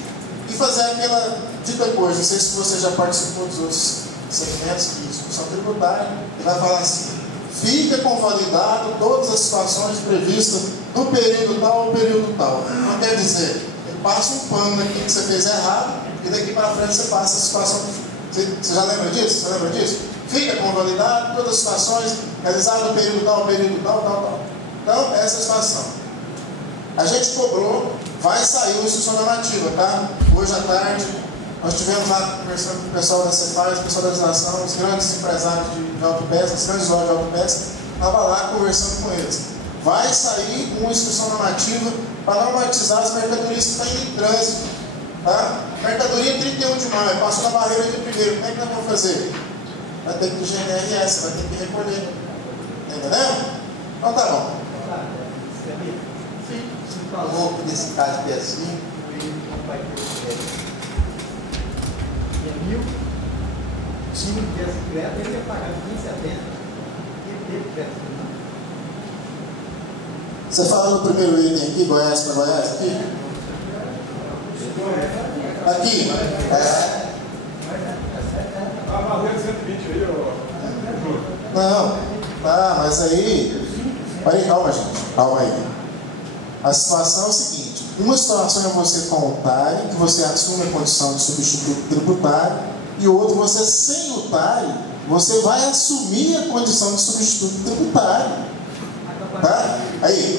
e fazer aquela dita coisa. Não sei se você já participou dos outros segmentos de discussão tributária, e vai falar assim: fica convalidado todas as situações previstas do período tal ao período tal. Não quer dizer, ele passa um pano aqui que você fez errado e daqui para frente você passa a situação. Você já lembra disso? Você lembra disso? Fica convalidado todas as situações realizadas no período tal, período tal, tal, tal. Então, essa é a situação. A gente cobrou, vai sair o institucional ativa, tá? Hoje à tarde, nós estivemos lá conversando com o pessoal da Cefaz, o pessoal da legislação, os grandes empresários de autopeça, as grandes lojas de autopeça, estava lá conversando com eles. Vai sair uma instrução normativa para normatizar as mercadorias que estão em trânsito. Tá? Mercadoria 31 de maio, passou na barreira de primeiro, como é que nós vamos fazer? Vai ter que ir GNRS, vai ter que recolher. Entendeu? Então tá bom. Sim, você falou que nesse caso de P5, ele não vai ter o crédito. E 1.000, se não tivesse crédito, ele ia pagar 15,70. Ele teve crédito. Você fala no primeiro item aqui, Goiás para Goiás? Aqui? Aqui? Tá valendo 120 aí, ó. Não, tá, mas aí. Peraí, calma, gente, calma aí. A situação é o seguinte: uma situação é você com o TARI, que você assume a condição de substituto tributário, e outra, você sem o TARI, você vai assumir a condição de substituto tributário. Tá?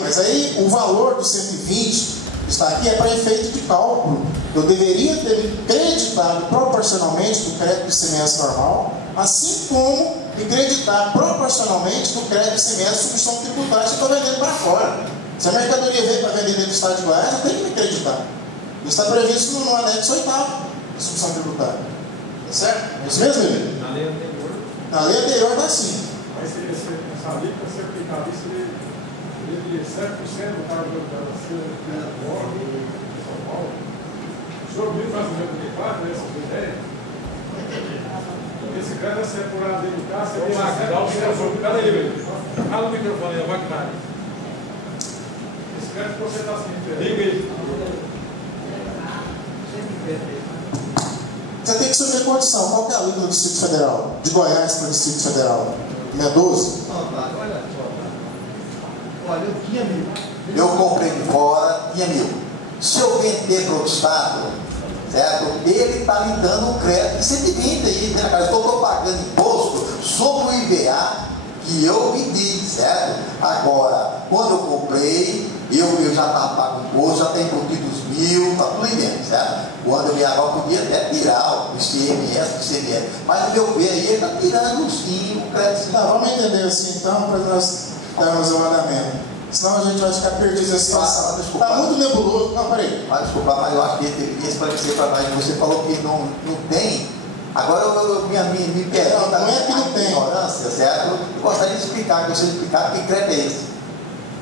Mas aí o valor do 120 que está aqui é para efeito de cálculo. Eu deveria ter creditado proporcionalmente do crédito de ICMS normal, assim como me creditar proporcionalmente do crédito de ICMS substituição tributária que eu estou vendendo para fora. Se a mercadoria veio para vender dentro do Estado de Goiás, eu tenho que me creditar. Isso está previsto no anexo 8º da substituição tributária. Tá certo? É isso mesmo, Emílio? Na lei anterior. Na lei anterior está assim. Mas seria essa lei para ser aplicada, seria de 7% do cargo da órgão de São Paulo. O senhor viu mais ou menos o que faz, né, essa sua ideia? Esse cara se é por lá dentro do carro, você tem 7%. Cadê ele? Fala o microfone aí, a maquinária. Esse cara que você está assim, liga aí. Você tem que subir condição. Qual que é a língua do Distrito Federal? De Goiás para o Distrito Federal? Não é 12? Olha só. Olha, eu tinha 1.000. Eu comprei de fora, tinha 1.000. Se eu vender para o Estado, certo? Ele está me dando um crédito de 120 aí, né, cara? Eu estou pagando imposto sobre o IVA que eu vendi, certo? Agora, quando eu comprei, eu já estava pago imposto, já tem embutido os 1.000, está tudo aí dentro, certo? Quando eu me agora podia até tirar o ICMS, mas no meu ver aí ele está tirando sim o crédito. Tá, vamos entender assim então, para nós darmos um andamento. Senão a gente vai ficar perdido nessa situação. Está muito nebuloso. Não, peraí. Desculpa, mas eu acho que ele deveria esclarecer para nós. Você falou que não tem. Agora eu me pergunto. Não é que não tem. Ignorância, certo? Eu gostaria de explicar, que você explicar que crédito é esse.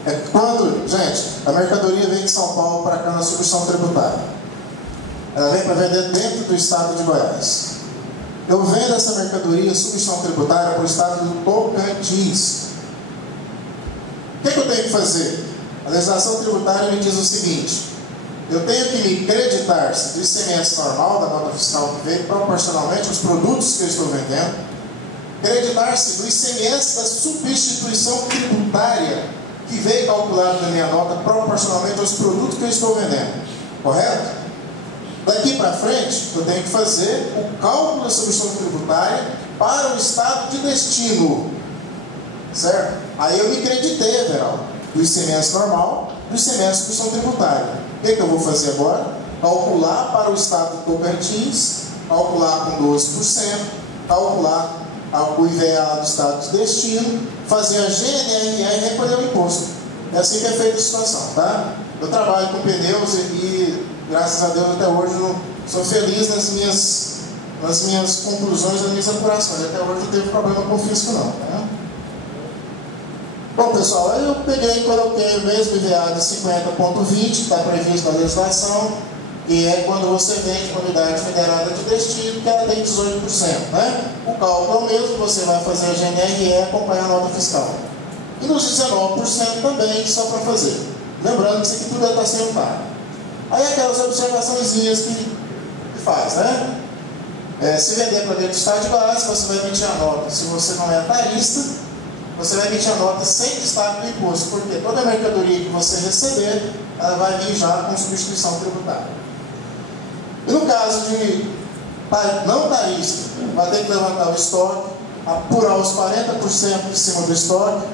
É quando, gente, a mercadoria vem de São Paulo para cá na substituição tributária. Ela vem para vender dentro do estado de Goiás. Eu vendo essa mercadoria substituição tributária para o estado do Tocantins. O que eu tenho que fazer? A legislação tributária me diz o seguinte: eu tenho que me creditar-se do ICMS normal, da nota fiscal que veio proporcionalmente aos produtos que eu estou vendendo, creditar-se do ICMS da substituição tributária que veio calculado na minha nota proporcionalmente aos produtos que eu estou vendendo, correto? Daqui para frente, eu tenho que fazer o cálculo da substituição tributária para o estado de destino, certo? Aí eu me creditei, Everaldo, do ICMS normal, do ICMS da substituição tributária. O que eu vou fazer agora? Calcular para o estado de Tocantins, calcular com 12%, calcular o IVA do estado de destino, fazer a GNRE e recolher o imposto. É assim que é feita a situação, tá? Eu trabalho com pneus e graças a Deus até hoje eu sou feliz nas minhas conclusões, nas minhas apurações. Até hoje não teve problema com o fisco não, né? Bom, pessoal, aí eu peguei e coloquei o mesmo IVA de 50,20, que está previsto na legislação, e é quando você vende uma unidade federada de destino, que ela tem 18%, né? O cálculo é o mesmo, você vai fazer a GNRE e acompanhar a nota fiscal. E nos 19% também, só para fazer. Lembrando que isso aqui tudo está sendo pago. Aí aquelas observaçõezinhas que faz, né? Se vender para dentro do estado de Goiás, você vai emitir a nota. Se você não é tarista, você vai emitir a nota sem destaque do imposto, porque toda mercadoria que você receber, ela vai vir já com substituição tributária. E no caso de não tarista, vai ter que levantar o estoque, apurar os 40% de cima do estoque,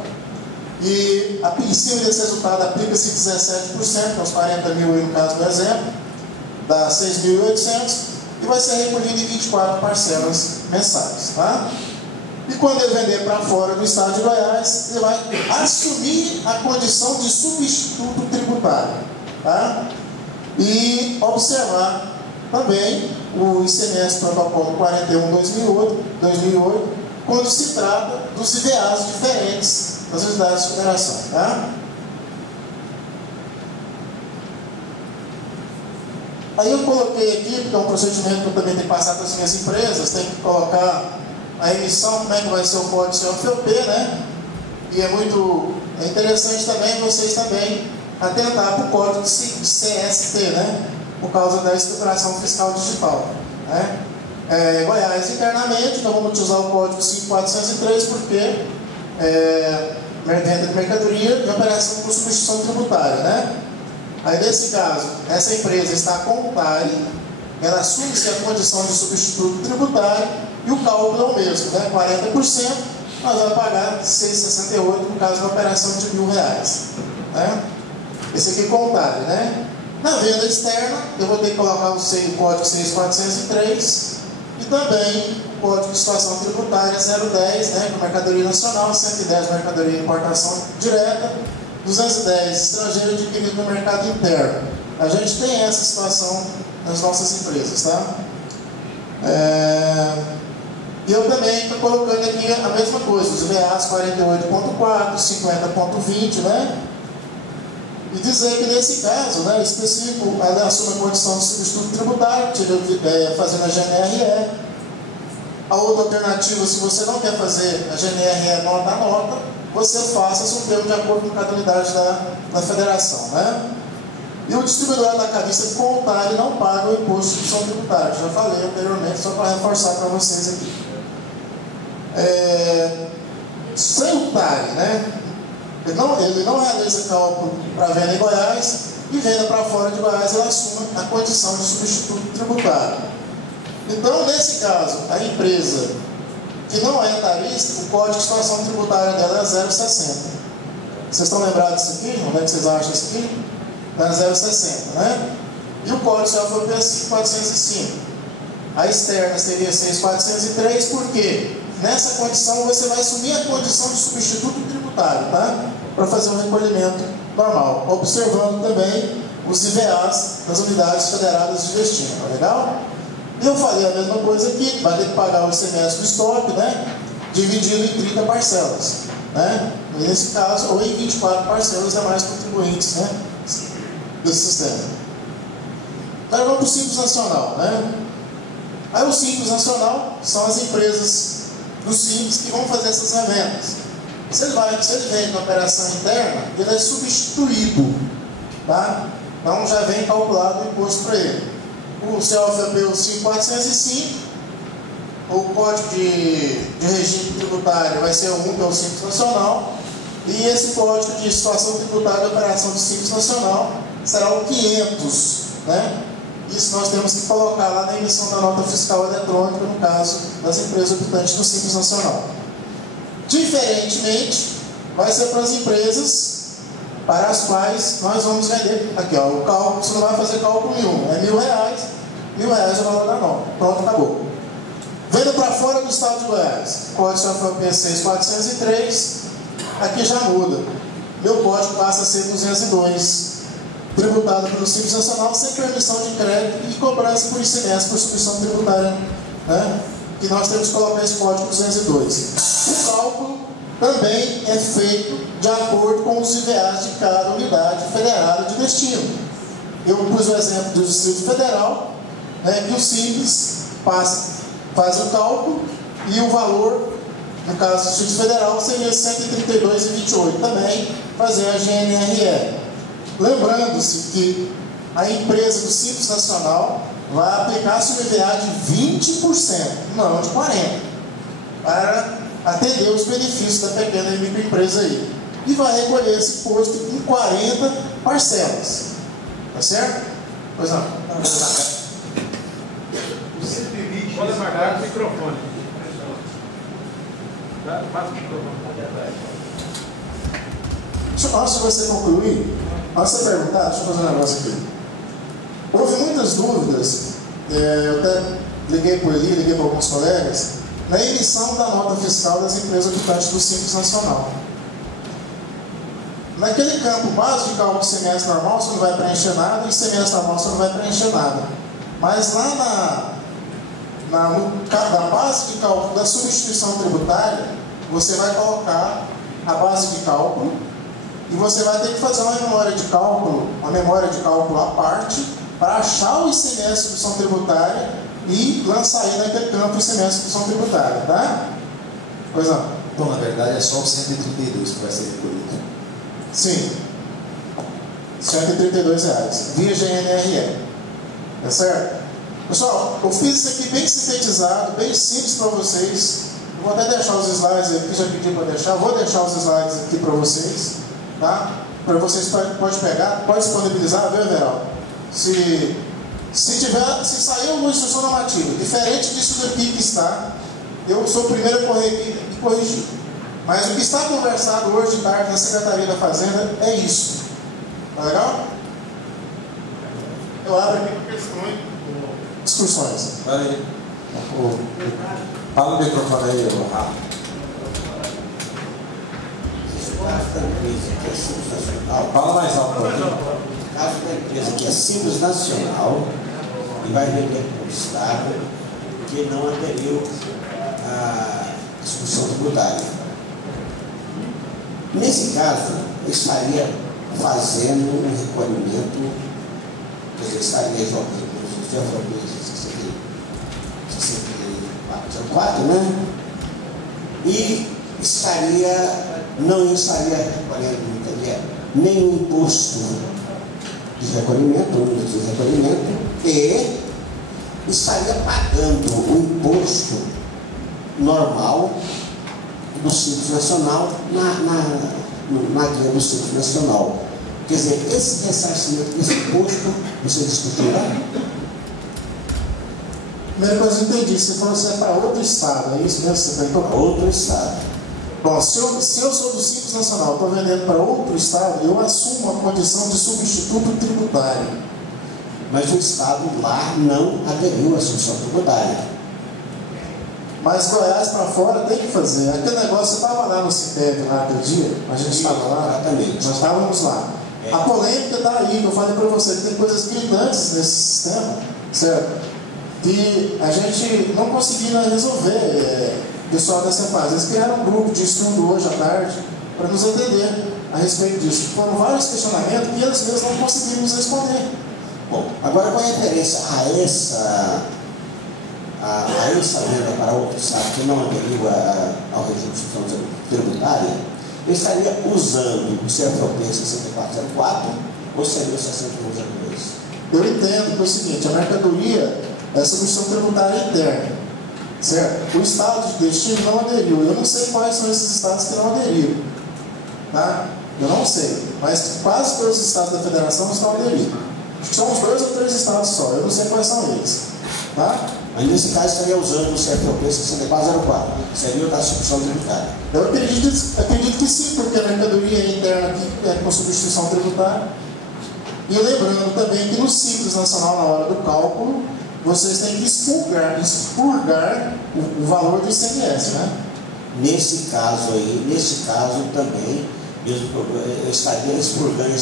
e em cima desse resultado aplica-se 17%, que é os 40 mil aí no caso do exemplo, dá 6.800, e vai ser recolhido em 24 parcelas mensais, tá? E quando ele vender para fora do estado de Goiás, ele vai assumir a condição de substituto tributário, tá? E observar também o ICMS Protocolo 41/2008, quando se trata dos IVAs diferentes das unidades de federação, tá? Aí eu coloquei aqui, porque é um procedimento que eu também tenho que passar para as minhas empresas, tem que colocar a emissão, como é que vai ser o código CFP, né? E é interessante também vocês também atentar para o código de CST, né? Por causa da escrituração fiscal digital, né? Goiás internamente, nós vamos utilizar o código 5403 porque venda de mercadoria de operação por substituição tributária, né? Aí nesse caso, essa empresa está com o TARI, ela assume-se a condição de substituto tributário e o cálculo é o mesmo, né? 40%, nós vamos pagar 6,68 no caso da operação de R$1.000, né? Esse aqui com o TARI, né? Na venda externa, eu vou ter que colocar o código 6403 e também o código de situação tributária 010, né? Com mercadoria nacional, 110 mercadoria de importação direta, 210 estrangeiro adquirido no mercado interno. A gente tem essa situação nas nossas empresas, tá? E eu também estou colocando aqui a mesma coisa, os IVAs 48,4, 50,20, né? E dizer que nesse caso, né, específico, ela assume a condição de substituto tributário, fazendo a GNRE. A outra alternativa, se você não quer fazer a GNRE nota a nota, você faça seu termo de acordo com cada unidade da federação, né? E o distribuidor atacadista com o TARI não paga o imposto de substituição tributária. Já falei anteriormente, só para reforçar para vocês aqui. Sem o TARI, né? Ele não realiza cálculo para venda em Goiás e venda para fora de Goiás, ele assume a condição de substituto tributário. Então, nesse caso, a empresa que não é tarista, o código de situação tributária dela é 0,60. Vocês estão lembrados disso aqui? Onde é que vocês acham isso aqui? É 0,60, né? E o código já foi para 5.405. A externa seria 6.403, porque nessa condição você vai assumir a condição de substituto tributário, tá? Para fazer um recolhimento normal, observando também os IVAs das unidades federadas de destino, tá legal? E eu falei a mesma coisa aqui, vai ter que pagar o ICMS do estoque, né? Dividido em 30 parcelas, né? E nesse caso, ou em 24 parcelas demais contribuintes, né? Desse sistema. Agora vamos para o Simples Nacional, né? Aí o Simples Nacional são as empresas do Simples que vão fazer essas revendas. Se ele vende na operação interna, ele é substituído, tá? Então já vem calculado o imposto para ele. O COFAP o 5405, o código de regime tributário vai ser o 1, que é o Simples Nacional, e esse código de situação tributária de operação do Simples Nacional será o 500, né? Isso nós temos que colocar lá na emissão da nota fiscal eletrônica, no caso das empresas optantes do Simples Nacional. Diferentemente, vai ser para as empresas para as quais nós vamos vender. Aqui, ó, o cálculo, você não vai fazer cálculo nenhum, é R$1.000, R$1.000 é o valor da nota. Pronto, acabou. Venda para fora do estado de Goiás, código COFAP 6403, aqui já muda. Meu código passa a ser 202, tributado pelo Simples Nacional sem permissão de crédito e cobrança por ICMS por substituição tributária, né? Que nós temos que colocar esse código 202. O cálculo também é feito de acordo com os IVAs de cada unidade federada de destino. Eu pus o exemplo do Distrito Federal, né, que o Simples faz o cálculo e o valor, no caso do Distrito Federal, seria R$ 132,28. Também fazer a GNRE. Lembrando-se que a empresa do Simples Nacional vai aplicar seu IVA de 20%, não de 40%, para atender os benefícios da pequena e microempresa aí. E vai recolher esse imposto em 40 parcelas. Tá certo? Pois não. Pode marcar o microfone. Passa o microfone. Antes de você concluir, antes de você perguntar, deixa eu fazer um negócio aqui. Houve muitas dúvidas, eu até liguei por ali, liguei para alguns colegas, na emissão da nota fiscal das empresas optantes do Simples Nacional. Naquele campo base de cálculo de ICMS normal, você não vai preencher nada, e ICMS normal você não vai preencher nada. Mas lá na base de cálculo da substituição tributária, você vai colocar a base de cálculo e você vai ter que fazer uma memória de cálculo à parte para achar o ICMS substituição tributária e lançar aí naquele campo o ICMS substituição tributária, tá? Pois não. Então, na verdade, é só o 132 que vai ser recolhido. Sim. R$132, via GNRE. Tá certo? Pessoal, eu fiz isso aqui bem sintetizado, bem simples para vocês. Eu vou até deixar os slides aqui, que já pedi para deixar. Vou deixar os slides aqui para vocês, tá? Para vocês pode pegar, pode disponibilizar, viu, Everaldo? Se sair alguma instrução normativa diferente disso daqui que está, eu sou o primeiro a correr aqui e corrigir. Mas o que está conversado hoje de tarde na Secretaria da Fazenda é isso. Tá legal? Eu abro aqui para questões, discussões. Espera aí. Fala no microfone aí, Rafa. Fala mais alto. Caso da empresa que é Simples Nacional e vai vender para o Estado que não aderiu à discussão tributária. Nesse caso, eu estaria fazendo um recolhimento, quer dizer, estaria jogando os FOP 64, né? E não estaria recolhendo nenhum imposto de recolhimento, e estaria pagando o imposto normal do Simples Nacional na guia do Simples Nacional. Quer dizer, esse ressarcimento desse imposto, você discutirá? Primeira coisa que eu entendi, você falou que você é para outro estado, é isso mesmo? Você perguntou? Para outro estado. Bom, se eu sou do Simples Nacional, estou vendendo para outro estado, eu assumo a condição de substituto tributário. Mas o estado lá não aderiu à substituição tributária. Mas Goiás para fora tem que fazer. Aquele negócio, você estava lá no CIPEV lá aquele dia, a gente estava lá, exatamente. Nós estávamos lá. A polêmica está aí, que eu falei para você, que tem coisas gritantes nesse sistema, certo? E a gente não conseguia resolver, pessoal dessa fase. Eles criaram um grupo de estudo hoje à tarde para nos atender a respeito disso. Foram vários questionamentos e eles mesmos não conseguiram nos responder. Bom, agora com referência a essa venda para outro estado que não aderiu ao regime de substituição tributária, eu estaria usando o CFOP 6404 Ou seria 60 anos depois? Eu entendo que é o seguinte, a mercadoria é substituição tributária interna, certo? O estado de destino não aderiu. Eu não sei quais são esses estados que não aderiram, tá? Eu não sei, mas quase todos os estados da federação estão aderindo. Acho que são uns 2 ou 3 estados só, eu não sei quais são eles, tá? Mas nesse caso estaria usando o CFOP 6404, seria da substituição tributária. Eu acredito que sim, porque a mercadoria interna aqui é com substituição tributária. E lembrando também que no Simples Nacional, na hora do cálculo, vocês têm que expurgar o valor do ICMS, né? Nesse caso também, eu estaria expurgando,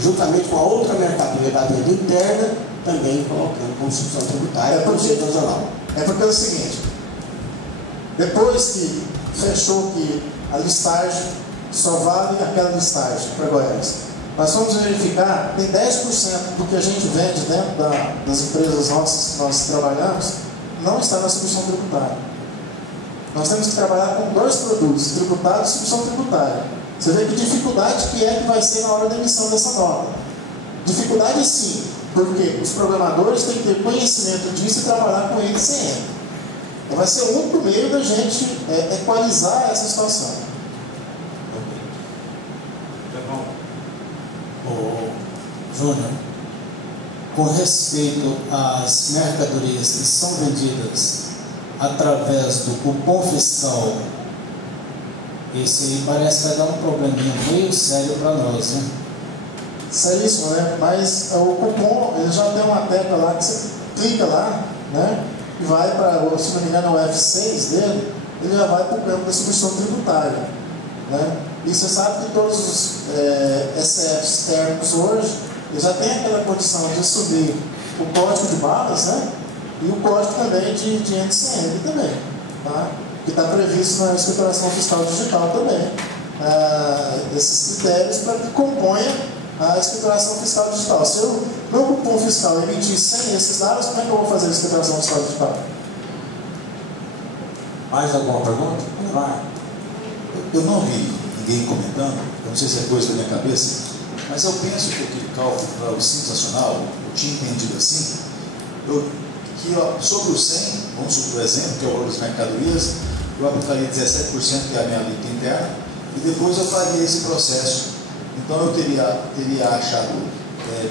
juntamente com a outra mercadoria da venda interna, também colocando como substituição tributária para o Simples Nacional. É porque é o seguinte, depois que fechou que a listagem só vale aquela listagem para Goiás, nós vamos verificar, tem 10% do que a gente vende dentro das empresas nossas que nós trabalhamos, não está na substituição tributária. Nós temos que trabalhar com 2 produtos, tributado e substituição tributária. Você vê que dificuldade que é que vai ser na hora da emissão dessa nota. Dificuldade sim, porque os programadores têm que ter conhecimento disso e trabalhar com ele CM. Então vai ser o único meio da gente equalizar essa situação. Júnior, com respeito às mercadorias que são vendidas através do cupom fiscal, esse aí parece que vai dar um probleminha meio sério para nós, né? Seríssimo, né? Mas o cupom, ele já tem uma tecla lá que você clica lá, né? E vai para, se não me engano, o F6 dele, ele já vai para o campo da substituição tributária, né? E você sabe que todos os SFs térmicos hoje, eles já têm aquela condição de subir o código de barras, né? E o código também de NCM também, tá? Que está previsto na escrituração fiscal digital também. Esses critérios para que componha a escrituração fiscal digital. Se o meu cupom fiscal emitir sem esses dados, como é que eu vou fazer a escrituração fiscal digital? Mais alguma pergunta? Vai. Eu não vi ninguém comentando, eu não sei se é coisa da minha cabeça, mas eu penso que aquele cálculo para o Simples Nacional, eu tinha entendido assim, que sobre o 100, vamos supor o exemplo, que é o valor das mercadorias, eu aplicaria 17%, que é a minha alíquota interna, e depois eu faria esse processo. Então eu teria achado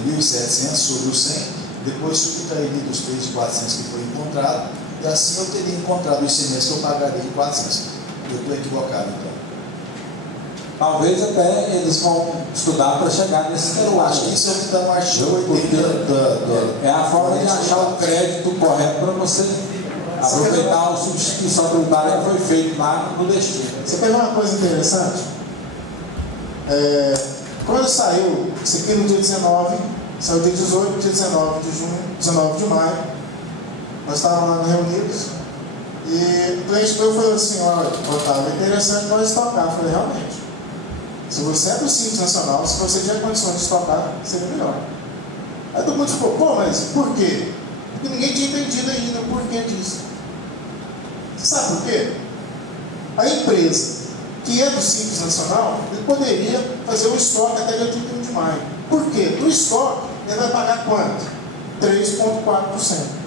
1.700 sobre o 100, depois subtrairia dos 3.400 que foi encontrado, e assim eu teria encontrado o ICMS que eu pagaria em 400. Eu estou equivocado, então. Talvez até eles vão estudar para chegar nesse Eu acho que isso é o que está no artigo 80 é a forma de achar o crédito correto para você aproveitar a substituição tributária que foi feita lá no destino. Você pegou uma coisa interessante? Quando saiu, isso aqui no dia 19, saiu dia 18, dia 19 de junho, 19 de maio, nós estávamos lá reunidos, e o cliente meu falou assim: olha, Otávio, é interessante nós estocar. Eu falei: realmente, se você é do Simples Nacional, se você tiver condições de estocar, seria melhor. Aí todo mundo ficou: pô, mas por quê? Porque ninguém tinha entendido ainda o porquê disso. Você sabe por quê? A empresa que é do Simples Nacional, ele poderia fazer o estoque até dia 31 de maio. Por quê? No estoque, ele vai pagar quanto? 3,4%.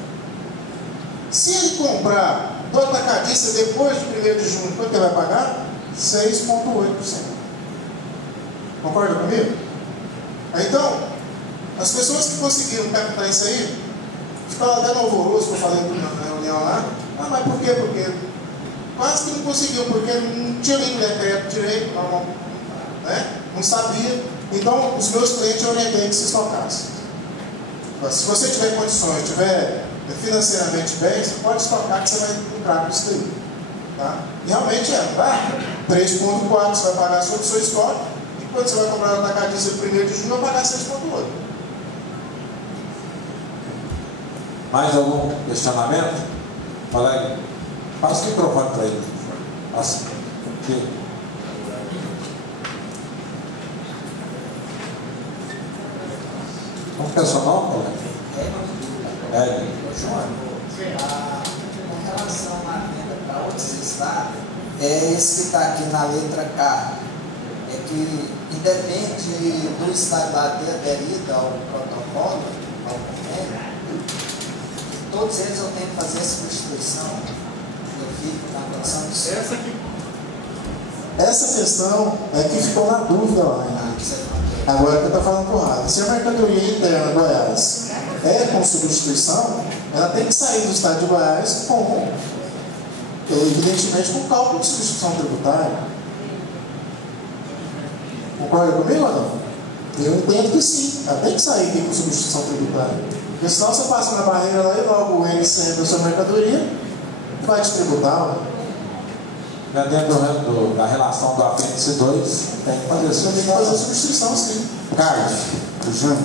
Se ele comprar do atacadista depois do 1º de junho, quanto ele vai pagar? 6,8%. Concorda comigo? Então, as pessoas que conseguiram captar isso aí, ficaram até no alvoroço que eu falei na reunião lá. Ah, mas por quê? Porque quase que não conseguiu, porque não tinha lido o decreto direito, não sabia. Então, os meus clientes eu orientei que se estocasse. Se você tiver condições, tiver financeiramente bem, você pode estocar que você vai lucrar com isso aí. Tá? E realmente 3,4% você vai pagar sobre o seu estoque, e quando você vai comprar o atacadista no 1º de junho, vai pagar 6,8%. Mais algum questionamento? Colega, passa o microfone para ele. Passa. Aqui. Como que é o seu nome, colega? João, com relação à venda para outros estados, esse que está aqui na letra K, que independe do Estado lá ter aderido ao protocolo, ao convênio, todos eles eu tenho que fazer a substituição. Eu fico na condição de ser. Essa questão é que ficou na dúvida lá. Agora que eu estou falando por lado. Se a mercadoria interna de Goiás é com substituição, ela tem que sair do estado de Goiás com, evidentemente, com cálculo de substituição tributária. Concorda comigo ou não? Eu entendo que sim, ela tem que sair aqui com substituição tributária. Porque senão você passa na barreira lá e logo o NCM da sua mercadoria vai te tributar. Dentro da relação do apêndice 2, tem que fazer substituição, sim. Carlos, Júnior,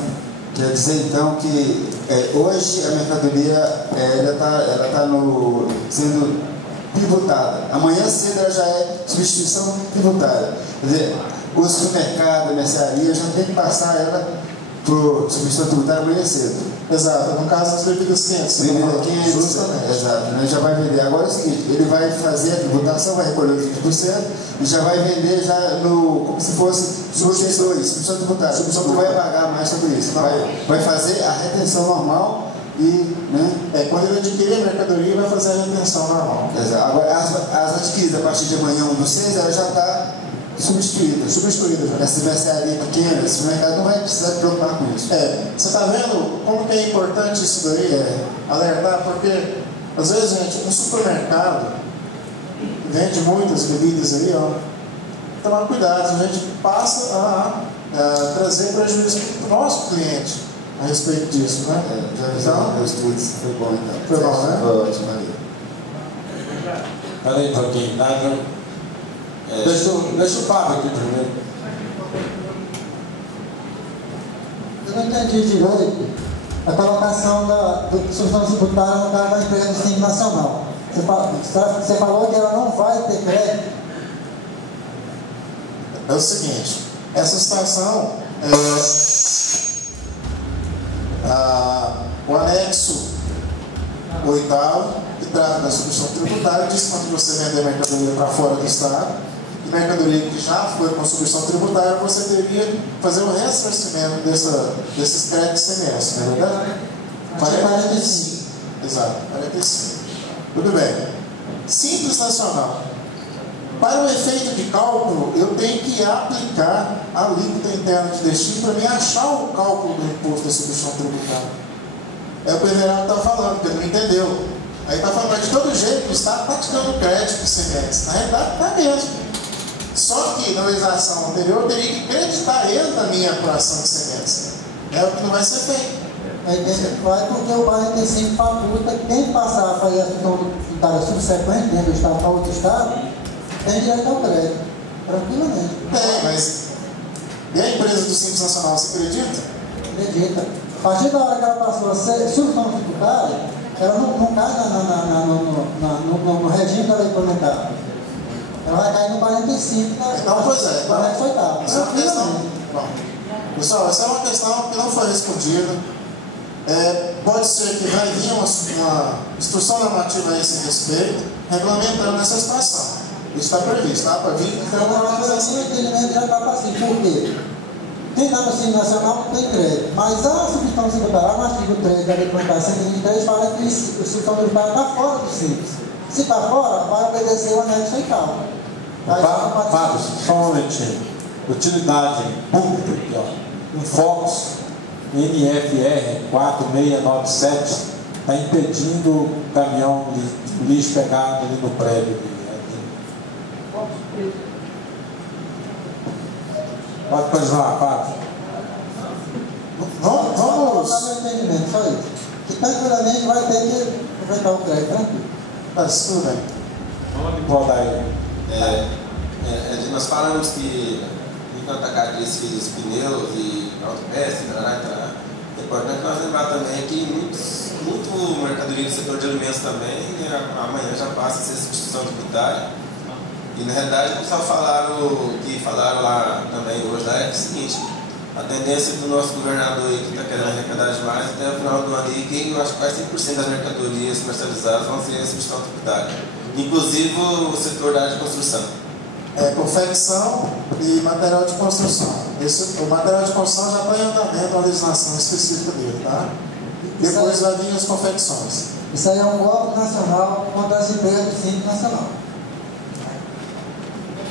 quer dizer então que hoje a mercadoria ela está sendo tributada. Amanhã cedo ela já é substituição tributária. Quer dizer, o supermercado, a mercearia já tem que passar ela para substituição tributária amanhã cedo. Exato, no caso das bebidas quentes. Bebidas quentes, justamente. Exato, né? Já vai vender. Agora é o seguinte, ele vai fazer a tributação, vai recolher os 20% e já vai vender já como se fosse substituição tributária. Não vai pagar mais sobre isso. Vai fazer a retenção normal e, né? Quando ele adquirir a mercadoria, vai fazer a retenção normal. Exato. Agora, as adquiridas a partir de amanhã, 1/6, ela já está substituída já. Essa mercearia pequena, esse mercado não vai precisar se preocupar com isso. Você está vendo como que é importante isso daí? Alertar, porque às vezes, gente, um supermercado vende muitas bebidas aí, ó. Tomar cuidado, a gente passa a trazer prejuízo para o nosso cliente a respeito disso, né? Já avisamos meus estudos, foi bom então. Foi bom, né? Foi ótimo, valeu. Peraí um pouquinho, deixa o Fábio aqui primeiro. Eu não entendi direito a colocação da substituição tributária no caso da empresa do Simples Nacional. Você falou que ela não vai ter crédito. É o seguinte, essa situação, o anexo 8º, que trata da substituição tributária, diz que quando você vender mercadoria para fora do estado, e mercadoria que já foi com substituição tributária, você deveria fazer o ressarcimento desses créditos CMS, não é verdade? 45. Exato, 45. Tudo bem. Simples Nacional. Para o efeito de cálculo, eu tenho que aplicar a alíquota interna de destino para me achar o cálculo do imposto da substituição tributária. É o que o Everaldo está falando, porque ele não entendeu. Aí está falando, mas de todo jeito, o Estado está te dando crédito para o CMS. Na realidade, está mesmo. Só que na legislação anterior, eu teria que acreditar ele na minha apuração de CMS. É o que não vai ser feito. Vai porque o 45 faculta quem passar a fazer a substituição subsequente dentro do Estado para outro Estado, tem direito ao crédito, tranquilamente. Tem, mas e a empresa do Simples Nacional, você acredita? Acredita. A partir da hora que ela passou a ser substituição tributária, ela não cai no regime da lei implementada. Ela vai cair no 45. Então, pois é. Essa é uma questão. Bom, pessoal, essa é uma questão que não foi respondida. Pode ser que vai vir uma instrução normativa a esse respeito, regulamentando essa situação. Isso está previsto, tá? Para vir. Então, o entendimento já está assim. Por quê? Quem está no Simples Nacional não tem crédito. Mas a substituição tributária, no artigo 3 da Lei Complementar 123, fala que a substituição tributária está fora do Simples. Se está fora, vai obedecer o anexo e tal. Fábio, só um momentinho. Utilidade pública, aqui, ó. Um Fox NFR 4697 está impedindo o caminhão de lixo pegado ali no prédio. Pode continuar, Fábio. Vamos. Só meu entendimento, só isso. Que tranquilamente vai ter que aproveitar o crédito, tranquilo. Mas tudo bem. Vamos rodar aí. Nós falamos que enquanto a Catriz fez pneus e autopeças, é importante nós lembrar também que muito mercadoria do setor de alimentos também, amanhã já passa a ser substituição tributária. E na realidade, o pessoal falaram lá também hoje, é o seguinte: a tendência do nosso governador aí, que está querendo arrecadar demais, até o final do ano aí, que eu acho que quase 100% das mercadorias comercializadas vão ser substituição tributária. Inclusive o setor da área de construção. confecção e material de construção. O material de construção já está em andamento, a legislação específica dele, tá? Depois vai vir as confecções. Isso aí é um golpe nacional contra as empresas do Simples Nacional.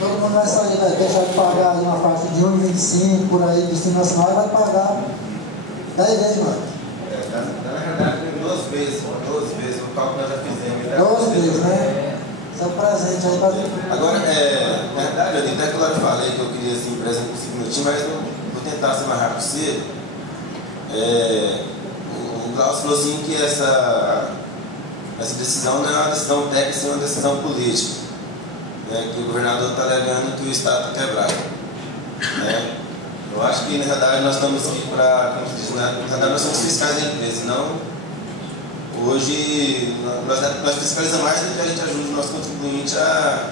Todo mundo vai sair, vai deixar de pagar aí uma faixa de 1,25 por aí do Simples Nacional e vai pagar 10 vezes mais. Na verdade, tem 12 vezes o cálculo nós já fizemos. 12 vezes, né? Isso é um presente aí para. Agora, na verdade, eu até que eu falei que eu queria assim, presente por 5 minutinhos, mas eu vou tentar ser mais rápido possível. O Glaucio falou assim que essa decisão não é uma decisão técnica, é uma decisão política. Né, que o governador está alegando que o Estado está quebrado. Né? Eu acho que, na verdade, nós estamos aqui para, como se diz, na verdade, nós somos fiscais da empresa, não. Hoje, nós fiscalizamos mais do que a gente ajuda o nosso contribuinte a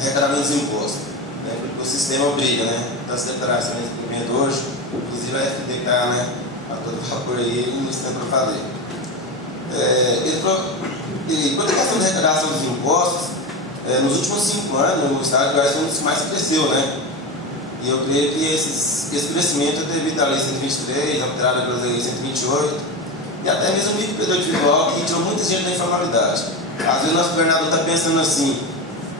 arrecadar menos impostos. Né? Porque o sistema obriga, né? Então, as declarações do governo hoje, inclusive a FD que está, né, a todo vapor aí, no sistema para fazer. Quanto à questão da arrecadação dos impostos, nos últimos 5 anos, o Estado de Goiás foi um dos que mais cresceu, né? E eu creio que esse crescimento é devido à Lei 123, alterada pela Lei 128, e até mesmo o microempreendedor individual, que tirou muita gente da informalidade. Às vezes o nosso governador está pensando assim,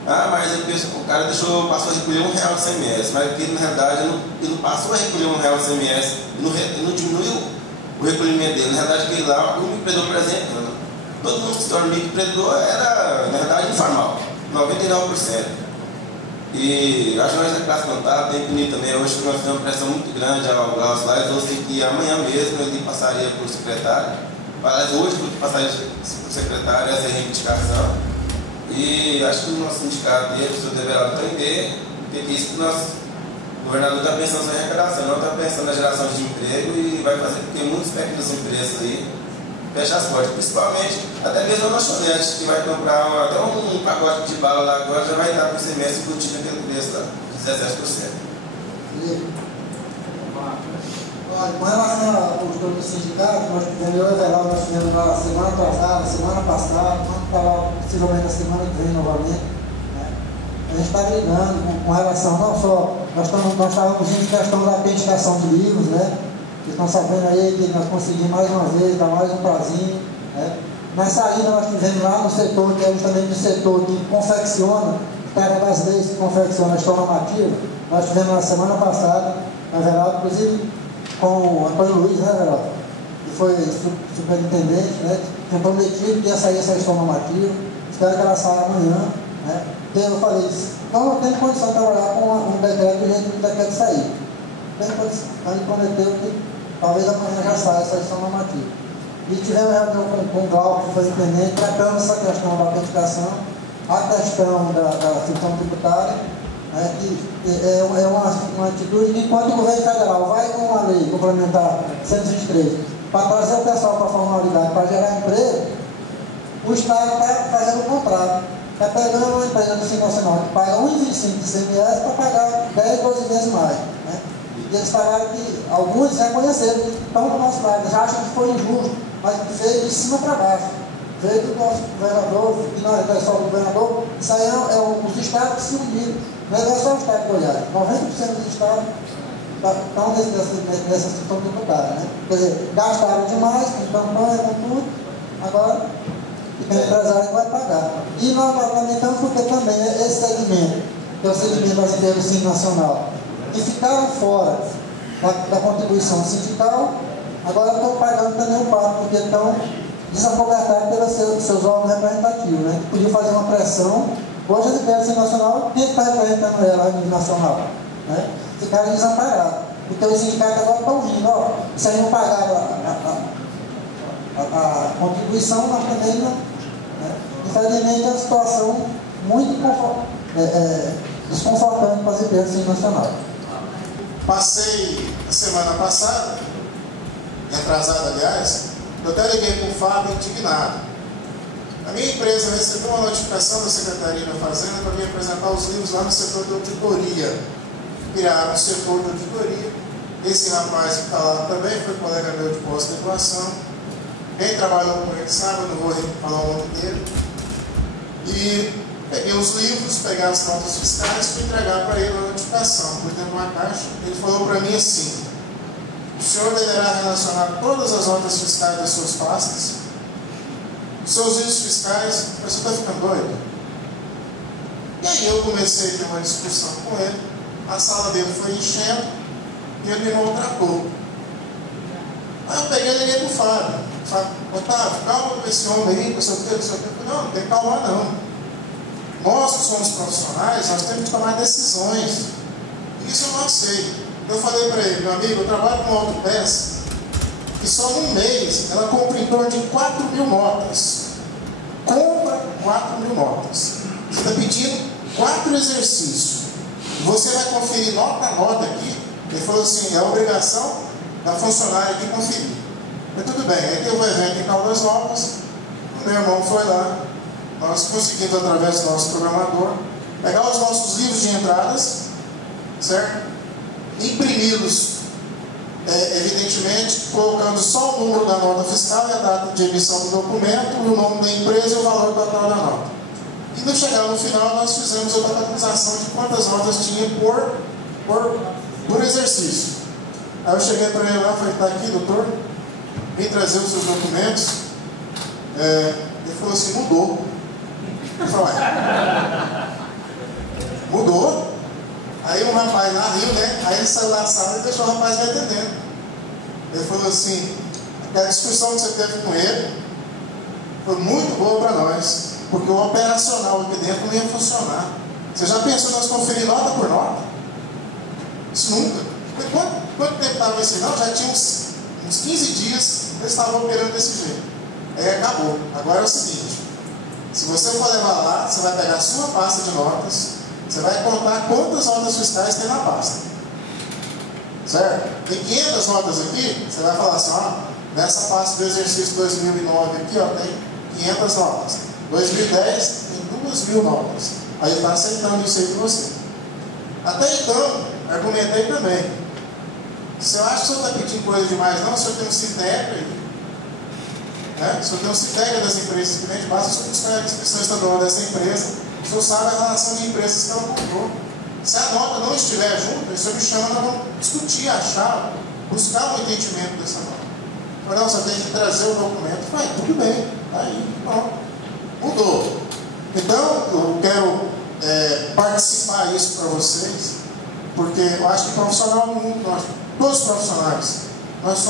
mas o cara passou a recolher R$1 de ICMS, mas ele, na realidade, ele não passou a recolher R$1 de ICMS, ele não diminuiu o recolhimento dele. Na realidade, aquele lá, o microempreendedor, por exemplo, todo mundo que se torna microempreendedor era, na verdade, informal, 99%. E acho que nós da classe contábil tem punido também. Hoje nós fizemos uma pressão muito grande ao Glaucio lá, ele falou assim que amanhã mesmo ele passaria por secretário. Aliás, hoje ele passaria por secretário, essa é a reivindicação. E acho que o nosso sindicato e o senhor deverá aprender, porque isso que o nosso governador está pensando na arrecadação, não está pensando na geração de emprego e vai fazer com que muitas pequenas empresas aí fechem as portas. Principalmente, até mesmo a lanchonete que vai comprar até um pacote de bala lá agora, já vai estar com o ICMS embutido naquele preço lá, de 17%. Olha, com relação à postura do sindicato, nós tivemos o Everaldo, nós tivemos lá semana atrasada, semana passada, vamos estar lá possivelmente na semana que vem novamente. Né? A gente está brigando com relação, não só, nós estávamos em questão da autenticação de livros, né? Vocês estão sabendo aí que nós conseguimos mais uma vez, dar mais um prazinho. Né? Na saída nós tivemos lá no setor, que é justamente o setor que confecciona, pega das leis que confecciona a história normativa, nós tivemos na semana passada, na verdade, inclusive com o Antônio Luiz, né, Veraldo? Que foi superintendente, né? Tinha prometido que ia sair essa história normativa, espero que ela saia amanhã, né? E eu falei, não tem condição de trabalhar com um decreto do jeito que o decreto sair. Tem condição. Então ele prometeu que talvez amanhã já saia essa história normativa. E tivemos reunião com o Glauco, que foi intendente, tratando essa questão da autenticação, a questão da função tributária, né, que é uma atitude que, enquanto o governo federal vai com uma lei complementar 123 para trazer o pessoal para a formalidade, para gerar emprego, o Estado está fazendo o contrário. Está pegando uma empresa do Simples Nacional que paga 1,25 de ICMS para pagar 10, 12 vezes mais. Né? E eles falaram que alguns reconheceram que estão do nosso lado, já acham que foi injusto, mas veio de cima para baixo. Veio do nosso governador, que não é só do governador, isso aí é os estados que se uniram. Não é só o estado de Goiás. 90% dos estados estão nessa situação tributária. Né? Quer dizer, gastaram demais com campanha, com tudo, agora tem empresário que vai pagar. E nós lamentamos porque também esse segmento, que é o segmento das empresas do Simples Nacional, que ficaram fora da contribuição sindical, agora estão pagando também o pato, porque estão desacobertados pelos seus órgãos representativos. Né? Que podiam fazer uma pressão. Hoje as empresas do Simples Nacional, quem está representando ela a nível nacional? Né? Ficaram desamparados. Porque os sindicatos agora estão rindo, ó, se a gente não pagar a contribuição, nós também não. Né? Infelizmente é uma situação muito desconfortante para as empresas do Simples Nacional. Passei a semana passada, atrasada aliás, eu até liguei para o Fábio indignado. A minha empresa recebeu uma notificação da Secretaria da Fazenda para me apresentar os livros lá no setor de auditoria. Criaram o setor de auditoria. Esse rapaz que está lá também foi colega meu de pós-graduação. Quem trabalhou com ele sabe, eu não vou falar o nome dele. E peguei peguei os livros, peguei as notas fiscais e fui entregar para ele a notificação. Por dentro de uma caixa, ele falou para mim assim: o senhor deverá relacionar todas as notas fiscais das suas pastas, os seus livros fiscais. Você está ficando doido? E aí eu comecei a ter uma discussão com ele, a sala dele foi enchendo e ele me maltratou. Aí eu peguei e liguei para o Fábio. Otávio, calma com esse homem aí, não sei o que, não sei o que. Não, não tem que calmar não. Nós que somos profissionais, nós temos que tomar decisões. Isso eu não sei. Eu falei para ele: meu amigo, eu trabalho com uma autopeça e só num mês ela compra em torno de 4.000 notas. Compra 4.000 notas. Você está pedindo 4 exercícios. Você vai conferir nota a nota aqui. Ele falou assim: é obrigação da funcionária aqui conferir. Mas tudo bem, aí teve um evento em Caldas Novas, o meu irmão foi lá, nós conseguimos, através do nosso programador, pegar os nossos livros de entradas, certo? Imprimi-los, evidentemente, colocando só o número da nota fiscal e a data de emissão do documento, o nome da empresa e o valor total da nota. E no chegar no final, nós fizemos a totalização de quantas notas tinha por exercício. Aí eu cheguei para ele lá e falei: está aqui, doutor, vim trazer os seus documentos. Ele falou assim: mudou. Eu falei: mudou? Aí um rapaz lá riu, né? Aí ele saiu da sala e deixou o rapaz me atendendo. Ele falou assim: aquela discussão que você teve com ele foi muito boa para nós, porque o operacional aqui dentro não ia funcionar. Você já pensou nós conferir nota por nota? Isso nunca. Quanto tempo estava esse? Não, já tinha uns 15 dias eles estavam operando desse jeito. Aí acabou. Agora é o seguinte: se você for levar lá, você vai pegar a sua pasta de notas, você vai contar quantas notas fiscais tem na pasta. Certo? Tem 500 notas aqui, você vai falar assim: ó, nessa pasta do exercício 2009 aqui, ó, tem 500 notas. 2010 tem 2.000 notas. Aí está aceitando isso aí de você. Até então, argumentei também. Se eu acho que o senhor está pedindo coisa demais, não, o senhor tem um CITEG aí. Né? O senhor tem um CITEG das empresas que vende, basta o senhor buscar a inscrição estadual dessa empresa, o senhor sabe a relação de empresas que ela comprou. Se a nota não estiver junto, o senhor me chama, nós vamos discutir, achar, buscar o entendimento dessa nota. Eu falei: não, você tem que trazer o documento. Eu falei: tudo bem, aí, pronto. Mudou. Então, eu quero participar isso para vocês, porque eu acho que profissional no mundo, todos os profissionais, nós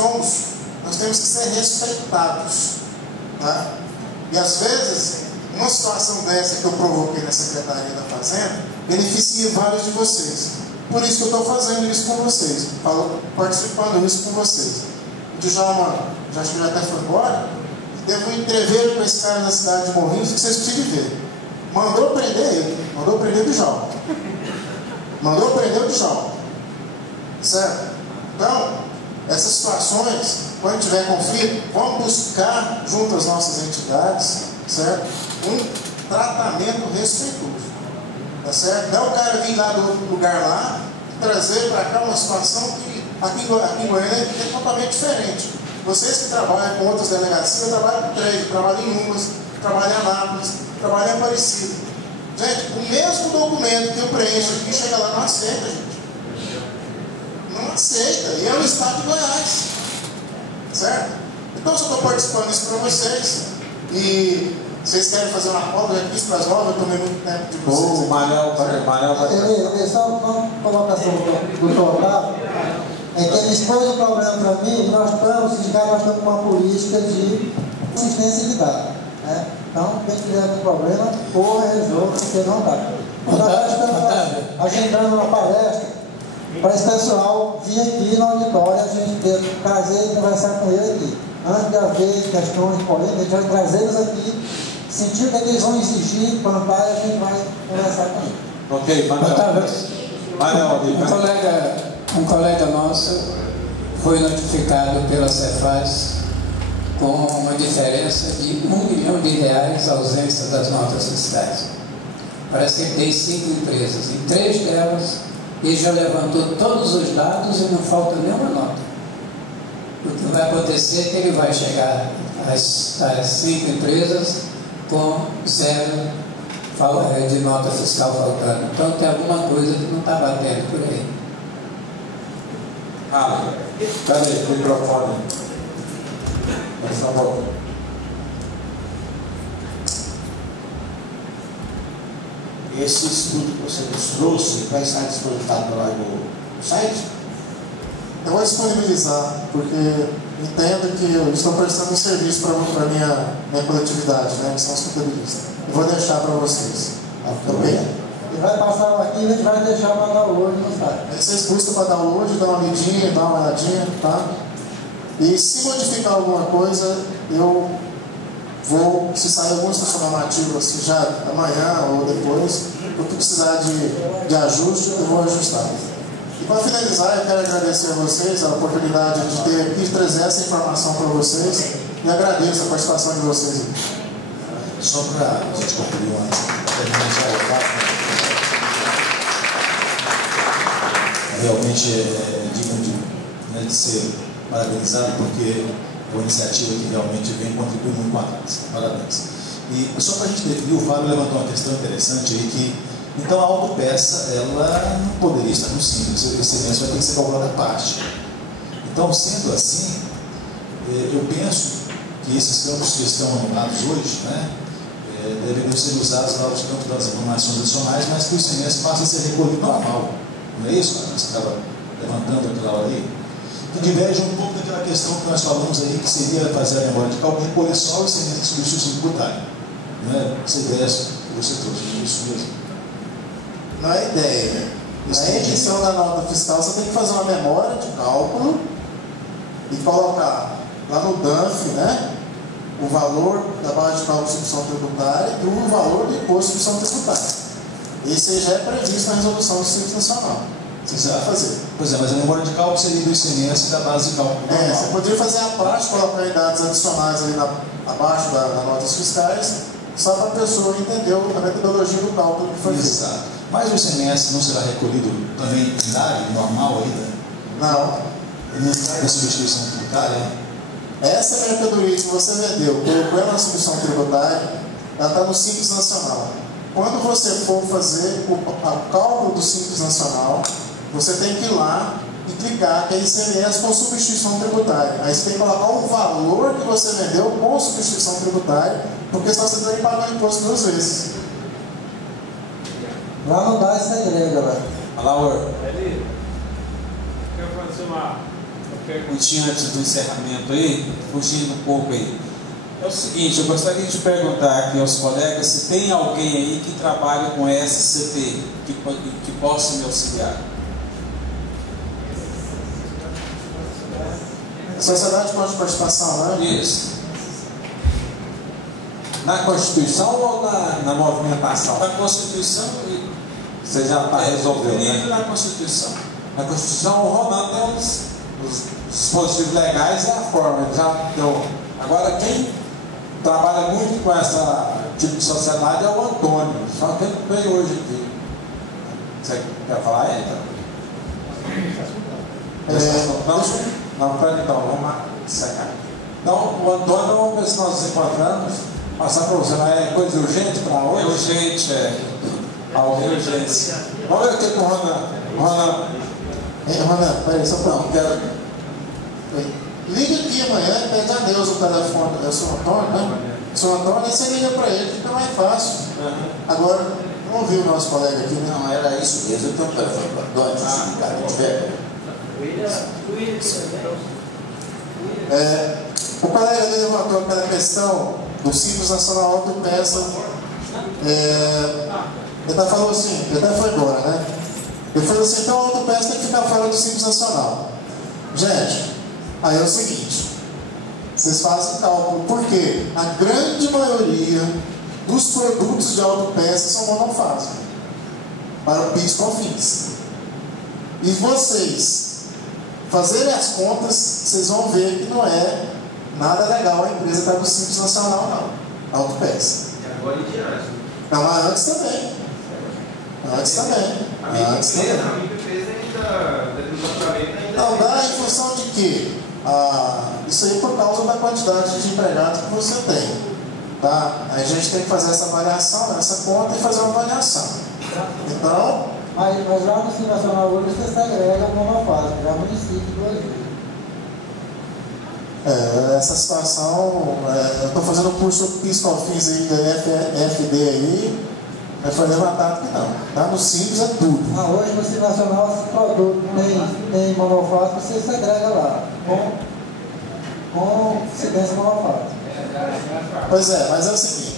temos que ser respeitados. Tá? E às vezes, uma situação dessa que eu provoquei na Secretaria da Fazenda, beneficia vários de vocês. Por isso que eu estou fazendo isso com vocês, participando isso com vocês. O Djalma, já acho que já até foi embora, teve um entreveiro com esse cara na cidade de Morrinhos que vocês precisam ver. Mandou prender ele, mandou prender o Djalma. Mandou prender o Djalma. Certo? Então, essas situações, quando tiver conflito, vamos buscar, junto às nossas entidades, certo? Um tratamento respeitoso. Tá certo? Não é o cara vir lá do outro lugar lá e trazer para cá uma situação que aqui em Goiânia é totalmente diferente. Vocês que trabalham com outras delegacias, eu trabalho com 3, eu trabalho em Umas, trabalho em Anápolis, trabalho em Aparecida. Gente, o mesmo documento que eu preencho aqui, chega lá, não aceita, gente. Não aceita. E é o estado de Goiás. Certo? Então eu só estou participando disso para vocês. E vocês querem fazer uma prova, eu já quis para as novas, eu tomei muito tempo de vocês. O Manel vai. Só uma colocação do Otávio. É que ele expôs o problema para mim, nós estamos com uma política de assistência de dados. Né? Então, quem tiver algum problema, corra e resolva, porque não dá. Nós estamos agendando uma palestra para esse pessoal vir aqui no auditório, a gente trazer e conversar com ele aqui. Antes de haver questões polêmicas, a gente vai trazê-los aqui, sentir o que eles vão exigir, plantar, e a gente vai conversar com eles. Ok, Um colega nosso foi notificado pela Cefaz com uma diferença de R$1 milhão ausência das notas fiscais. Parece que tem 5 empresas, e 3 delas ele já levantou todos os dados e não falta nenhuma nota. O que vai acontecer é que ele vai chegar às 5 empresas com 0 de nota fiscal faltando. Então tem alguma coisa que não está batendo por aí. Peraí, microfone. Por favor. Esse estudo que você nos trouxe vai estar disponibilizado lá no site? Eu vou disponibilizar, porque entendo que eu estou prestando um serviço para minha coletividade, né, que são os contabilistas. Eu vou deixar para vocês. Ok? Ele vai passar o arquivo e a gente vai deixar para download no site. Aí vocês buscam para download, dá uma lidinha, dá uma olhadinha, tá? E se modificar alguma coisa, eu vou, se sair algum instrução normativa, se já amanhã ou depois, o que precisar de ajuste, eu vou ajustar. E para finalizar, eu quero agradecer a vocês a oportunidade de ter aqui, trazer essa informação para vocês, e agradeço a participação de vocês. Só para a gente concluir realmente é digno de ser parabenizado, porque é uma iniciativa que realmente vem contribuir muito com a classe. Parabéns. E só para a gente definir, o Fábio levantou uma questão interessante aí, que então a autopeça, ela não poderia estar no simples, esse mês vai ter que ser calculado à parte. Então, sendo assim, eu penso que esses campos que estão anulados hoje, né, deveriam ser usados lá os campos das informações adicionais, mas que o semestre passa a ser recolhido normal. Não é isso, cara? Você estava levantando aquela hora aí? Que diverge um pouco daquela questão que nós falamos aí, que seria fazer a memória de cálculo e recolher só o semestre de substituição tributária. Não é essa ideia que você trouxe, não é isso mesmo? Não é ideia, né? Na edição da nota fiscal, você tem que fazer uma memória de cálculo e colocar lá no DANF, né, o valor da base de cálculo de substituição tributária e o valor do imposto de substituição tributária. Esse já é previsto na resolução do Simples Nacional. Você vai fazer. Pois é, mas a memória de cálculo seria do ICMS da base de cálculo normal. Você poderia fazer a parte, colocar em dados adicionais ali abaixo das notas fiscais, só para a pessoa entender a metodologia do cálculo que foi feito. Exato. Mas o ICMS não será recolhido também em DARE, normal ainda? Não. Não está na substituição tributária? Essa mercadoria que você vendeu, colocou ela na substituição tributária, ela está no Simples Nacional. Quando você for fazer o cálculo do Simples Nacional, você tem que ir lá e clicar que é ICMS com substituição tributária. Aí você tem que colocar o valor que você vendeu com substituição tributária, porque senão você tem que pagar o imposto 2 vezes. Lá não dá essa regra, velho. Olha lá, Ur. Eli, eu quero fazer uma perguntinha antes do encerramento aí, fugindo um pouco aí. É o seguinte, eu gostaria de perguntar aqui aos colegas se tem alguém aí que trabalha com SCP, que possa me auxiliar. Sociedade de participação, né? Isso. Na Constituição ou na movimentação? Na Constituição e... Você já está resolvendo, né? Na Constituição. Na Constituição, o Ronaldo tem os dispositivos legais e a forma. Ele já deu. Agora, quem trabalha muito com essa tipo de sociedade é o Antônio. Só que ele veio hoje aqui. Você quer falar aí, então? Não, pera então, vamos secar. Então, o Antônio, vamos ver se nós nos encontramos. Passar para você, é coisa urgente para hoje? É urgente, é. Alguém urgência. Vamos ver o que o Ronan. Ronan, peraí, só não, quero. Liga aqui amanhã e pede a Deus o telefone. É o seu Antônio, né? O seu Antônio, aí você liga para ele, fica mais fácil. Agora, não ouviu o nosso colega aqui, né? Não, era isso mesmo. Eu tenho um telefone para o Antônio, se ligar, a gente pega. O colega levantou aquela questão do Simples Nacional Autopeça. Ele até falou assim, ele até foi embora, né? Ele falou assim, então a autopeça tem que ficar fora do Simples Nacional. Gente, aí é o seguinte, vocês fazem cálculo, porque a grande maioria dos produtos de autopeça são monofásicos para o PIS/COFINS. E vocês fazerem as contas, vocês vão ver que não é nada legal a empresa estar com o Simples Nacional, não. Autopeça. Agora em diante. Não, mas antes também. Antes também. Antes também. Não, dá em função de quê? Isso aí por causa da quantidade de empregados que você tem. Tá? Aí a gente tem que fazer essa avaliação, essa conta e fazer uma avaliação. Então... Mas lá no Simples Nacional hoje você segrega monofásico, já município duas vezes. Essa situação, eu estou fazendo o curso PIS/COFINS aí da FD aí, foi levantado que não. Tá? No Simples é tudo. Hoje no Simples Nacional esse produto nem monofásico, você segrega lá, com incidência monofásica. Pois é, mas é o seguinte,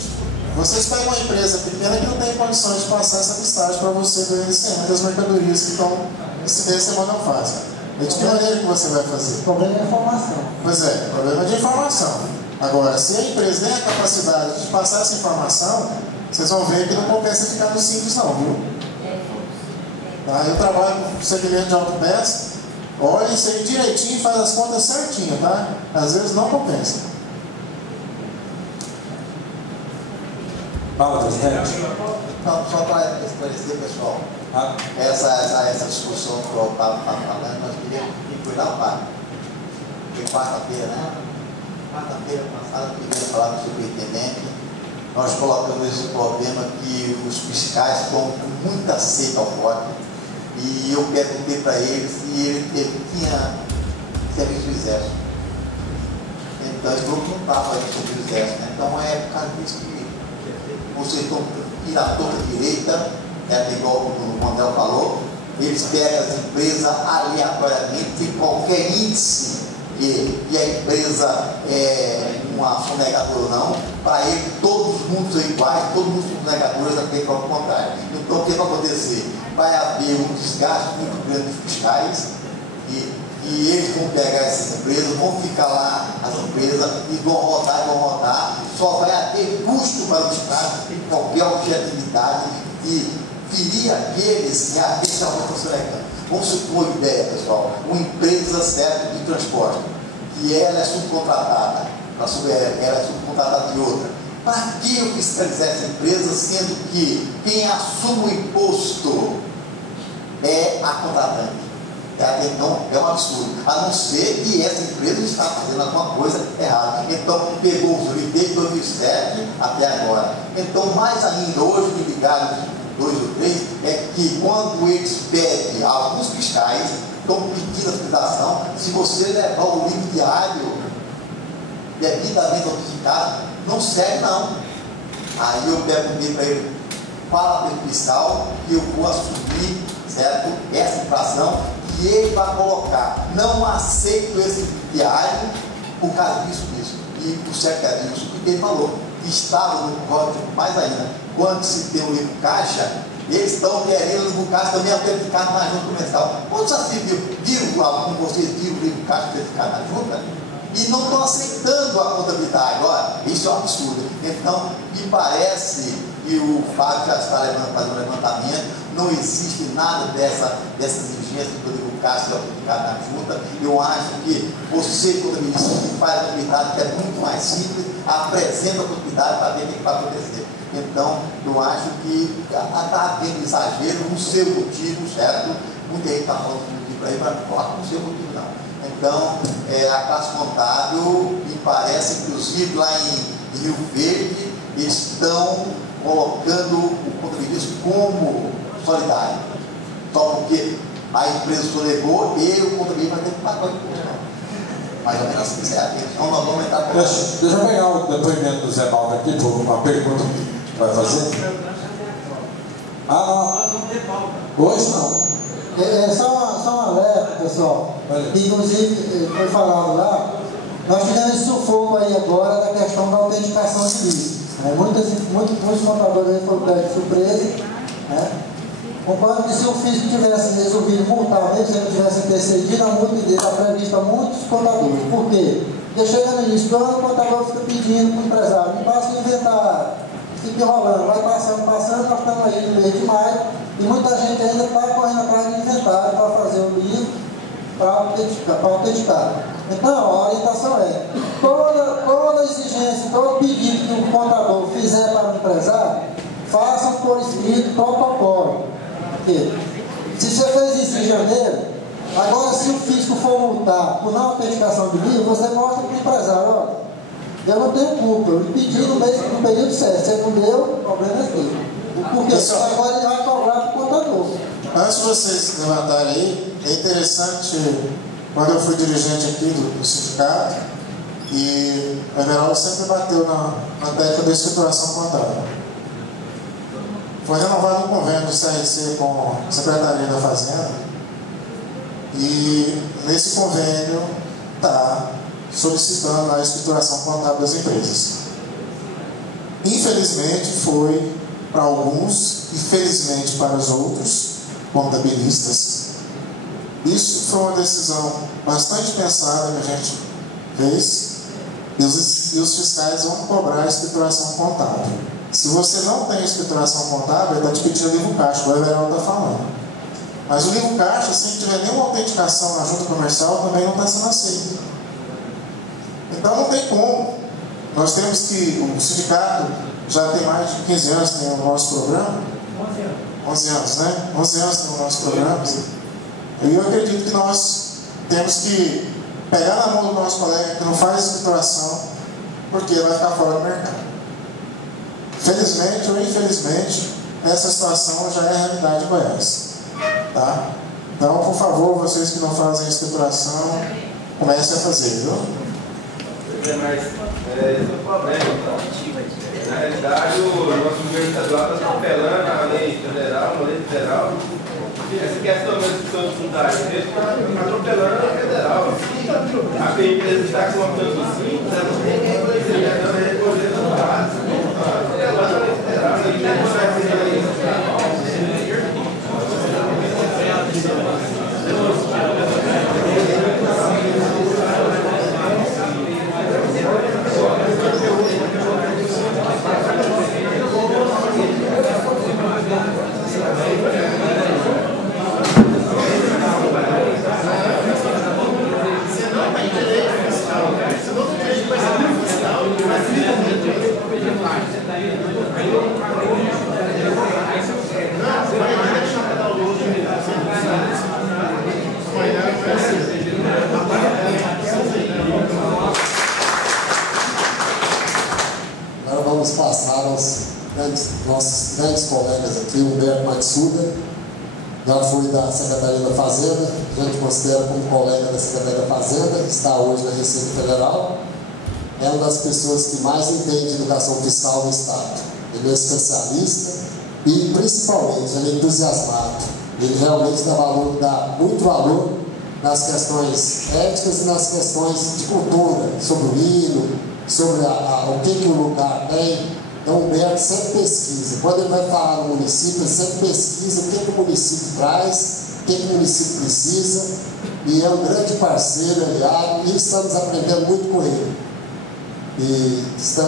vocês pegam uma empresa pequena que não tem condições de passar essa listagem para você do INCM das mercadorias que estão em incidência monofásica. De que maneira que você vai fazer? O problema é informação. Pois é, problema de informação. Agora, se a empresa tem a capacidade de passar essa informação, vocês vão ver que não compensa ficar no Simples não, viu? Tá? Eu trabalho com segmento de autopeça, olha isso aí direitinho e faz as contas certinho, tá? Às vezes não compensa. Fala, presidente. Não, só para esclarecer, pessoal, essa discussão que eu estava falando, nós queríamos cuidar o pai. Foi quarta-feira, né? Quarta-feira passada, eu queria falar com o superintendente. Nós colocamos esse problema que os fiscais estão com muita sede ao voto. E eu perguntei para ele se ele tinha serviço do exército. Então, ele falou que não estava aí sobre o exército, né? Então, é por causa disso que vocês estão indo à torta direita, igual o Mandel falou, eles pegam as empresas aleatoriamente, sem qualquer índice que a empresa é uma sonegadora ou não. Para ele, todos os mundos são iguais, todos os mundos são sonegadores, até que ao contrário. Então, o que vai acontecer? Vai haver um desgaste muito grande dos fiscais e eles vão pegar essas empresas, vão ficar lá as empresas e vão rodar, só vai haver custo para o Estado em qualquer objetividade e ferir aqueles que a estavam funcionando. Vamos supor ideia, pessoal, uma empresa certa de transporte, que ela é subcontratada, ela é subcontratada de outra. Para que eu fiscalizar essa empresa, sendo que quem assume o imposto é a contratante? Então, é um absurdo. A não ser que essa empresa está fazendo alguma coisa errada. Então, pegou os desde 2007 até agora. Então, mais ainda, hoje me ligaram 2 ou 3, é que quando eles pedem, alguns fiscais estão pedindo a fiscalização, se você levar o livro diário devidamente notificado, não serve não. Aí eu perguntei para ele, fala para o fiscal que eu vou assumir, certo, essa infração, e ele vai colocar, não aceito esse diário por causa disso. E o secretário disso que ele falou, que estava no código, mais ainda, quando se tem o livro caixa, eles estão querendo o livro caixa também autenticado na junta comercial. Quando já se viram, algum de vocês viram o livro caixa autenticado na junta? E não estão aceitando a contabilidade. Agora, isso é um absurdo. Então, me parece, e o Fábio já está fazendo um levantamento, não existe nada dessas exigências do livro caixa autenticado na junta. Eu acho que você, contabilista, que faz a contabilidade, que é muito mais simples, apresenta a contabilidade para ver o que vai acontecer. Então, eu acho que está havendo exagero no seu motivo, certo? Muita gente está falando de motivo aí, mas não coloca no seu motivo, não. Então, a classe contábil, me parece, inclusive lá em Rio Verde, estão colocando o contabilismo como solidário. Só porque a empresa sonegou e o contabilismo vai ter que pagar o imposto. Mais ou menos assim, certo? Então, nós vamos entrar com Deixa eu pegar o depoimento do Zé Baldo aqui, por uma pergunta que vai fazer. Não. Hoje não. Só um alerta, pessoal. Inclusive, foi falado lá, nós tivemos esse sufoco aí agora da questão da autenticação de livros. Muitos contadores aí foram pegos de surpresa. Concordo que se o físico tivesse resolvido multar, mesmo se ele tivesse intercedido, a multa dele está prevista a muitos contadores. Por quê? Porque chega no início do ano, o contador fica pedindo para o empresário, não basta inventar, fica enrolando, vai passando, nós estamos aí no mês de maio, e muita gente ainda está correndo atrás de inventário para fazer o livro, para autenticar. Então, a orientação é, toda exigência, todo pedido que o contador fizer para o empresário, faça por escrito protocolo. Porque se você fez isso em janeiro, agora se o fisco for multar por não autenticação do livro, você mostra para o empresário, olha, Eu não tenho culpa, eu pedi no período certo, você não deu, o problema é dele. Porque agora ele vai cobrar para o contador. Antes de vocês levantarem aí, é interessante, quando eu fui dirigente aqui do sindicato, e o Everaldo sempre bateu na tecla da escrituração contábil. Foi renovado um convênio do CRC com a Secretaria da Fazenda, e nesse convênio está solicitando a escrituração contábil das empresas. Infelizmente foi para alguns e felizmente para os outros contabilistas. Isso foi uma decisão bastante pensada que a gente fez, e os fiscais vão cobrar a escrituração contábil. Se você não tem escrituração contábil, ele está te pedindo livro caixa, o Everaldo está falando. Mas o livro caixa, se não tiver nenhuma autenticação na junta comercial, também não está sendo aceito. Então não tem como. Nós temos que, o sindicato já tem mais de 15 anos que tem o nosso programa. 11 anos, né? 11 anos tem o nosso programa. E eu acredito que nós temos que pegar na mão do nosso colega que não faz escrituração, porque ele vai ficar fora do mercado. Felizmente ou infelizmente, essa situação já é a realidade de Goiás. Tá? Então, por favor, vocês que não fazem escrituração, comecem a fazer, viu? Mas esse é o problema. Então. Na realidade, o nosso governo estadual está atropelando a lei federal, uma lei federal. Essa questão da discussão de fundagem mesmo está atropelando a lei federal. A empresa está com uma planta simples, ela não tem quem conhecer, ela é recolher do prazo. Está atropelando a lei federal. Ele tem que fazer a lei federal. Agora vamos passar aos nossos grandes colegas aqui. O Humberto Matsuda, já foi da Secretaria da Fazenda, a gente considera como colega da Secretaria da Fazenda, está hoje na Receita Federal. É uma das pessoas que mais entende de educação fiscal no Estado. Ele é especialista e, principalmente, ele é entusiasmado. Ele realmente dá muito valor nas questões éticas e nas questões de cultura, sobre o hino, sobre o que o lugar tem. Então, o Humberto sempre pesquisa. Quando ele vai falar no município, ele sempre pesquisa o que o município traz, o que o município precisa, e é um grande parceiro, aliado, e estamos aprendendo muito com ele. E estamos